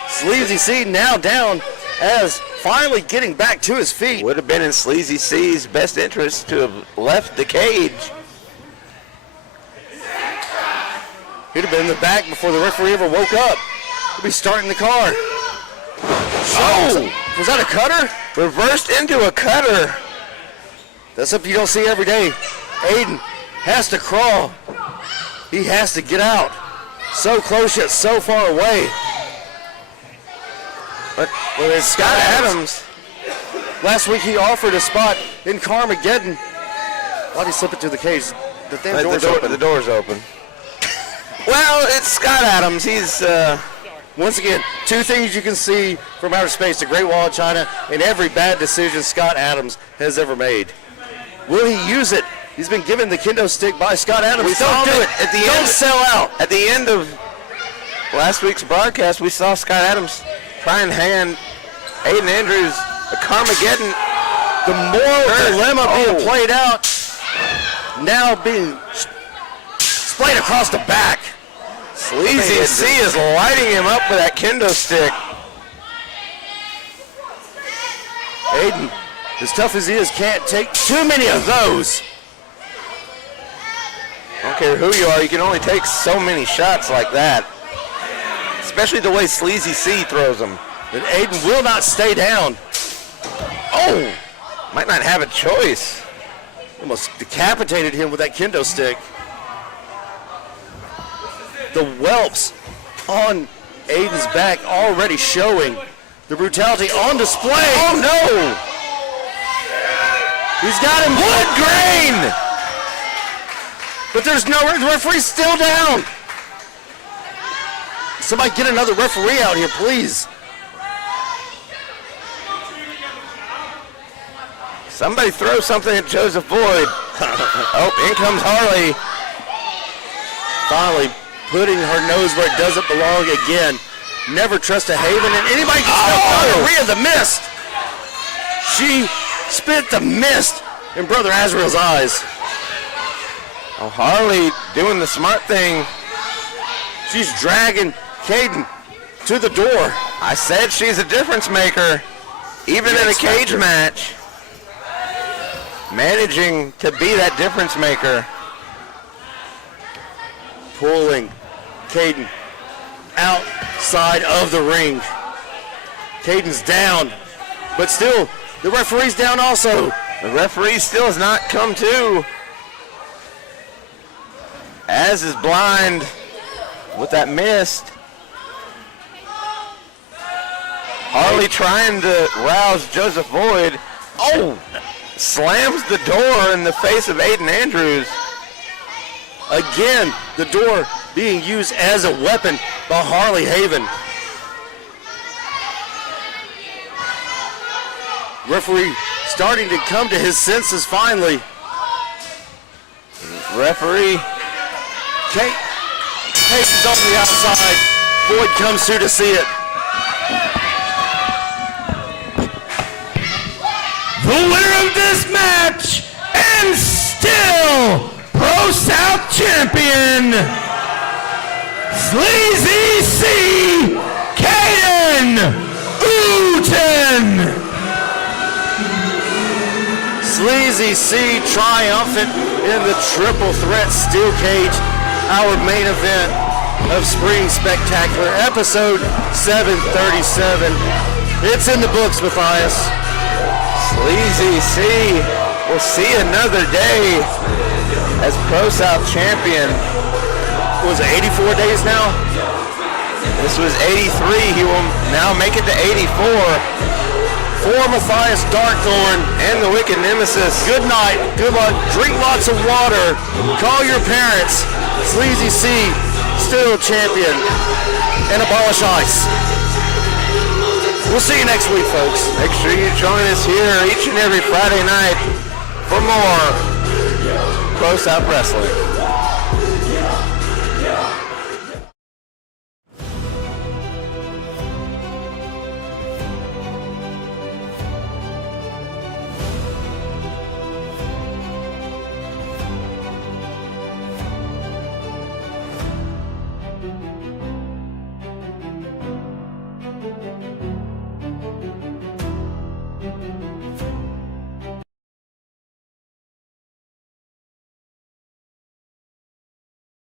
Sleazy C now down, as finally getting back to his feet. Would have been in Sleazy C's best interest to have left the cage. He'd have been in the back before the referee ever woke up. He'd be starting the car. Oh! Was that a cutter? Reversed into a cutter. That's something you don't see every day. Aiden has to crawl. He has to get out. So close yet so far away. But it's Scott Adams. Last week he offered a spot in Carmageddon. Why'd he slip it to the cage? The damn door's open. The door's open. Well, it's Scott Adams. He's, once again, two things you can see from outer space, the Great Wall of China, and every bad decision Scott Adams has ever made. Will he use it? He's been given the kendo stick by Scott Adams. Don't do it. Don't sell out. At the end of last week's broadcast, we saw Scott Adams try and hand Aiden Andrews a Carmageddon. The moral dilemma being played out, now being splayed across the back. Sleazy C is lighting him up with that kendo stick. Aiden, as tough as he is, can't take too many of those. I don't care who you are, you can only take so many shots like that. Especially the way Sleazy C throws them. And Aiden will not stay down. Oh! Might not have a choice. Almost decapitated him with that kendo stick. The whelps on Aiden's back already showing the brutality on display. Oh no! He's got him. Blood grain! But there's no, the referee's still down. Somebody get another referee out here, please. Somebody throw something at Joseph Boyd. Oh, in comes Harley. Finally putting her nose where it doesn't belong again. Never trust a Haven, and anybody can smell diarrhea, the mist. She spit the mist in Brother Azrael's eyes. Oh, Harley doing the smart thing. She's dragging Caden to the door. I said she's a difference maker, even in a cage match. Managing to be that difference maker. Pulling Caden outside of the ring. Caden's down, but still, the referee's down also. The referee still has not come to. Az is blind with that mist. Harley trying to rouse Joseph Boyd. Oh! Slams the door in the face of Aiden Andrews. Again, the door being used as a weapon by Harley Haven. Referee starting to come to his senses finally. Referee. Caden's on the outside. Boyd comes through to see it. The winner of this match, and still ProSouth champion, Sleazy C, Caden Uten. Sleazy C triumphant in the triple threat steel cage, our main event of Spring Spectacular, episode 737. It's in the books, Matthias. Sleazy C will see another day as ProSouth champion. Was it 84 days now? This was 83. He will now make it to 84. For Matthias Darkthorn and the Wicked Nemesis. Good night. Good luck. Drink lots of water. Call your parents. Sleazy C, still champion. And abolish ice. We'll see you next week, folks. Make sure you join us here each and every Friday night for more ProSouth Wrestling.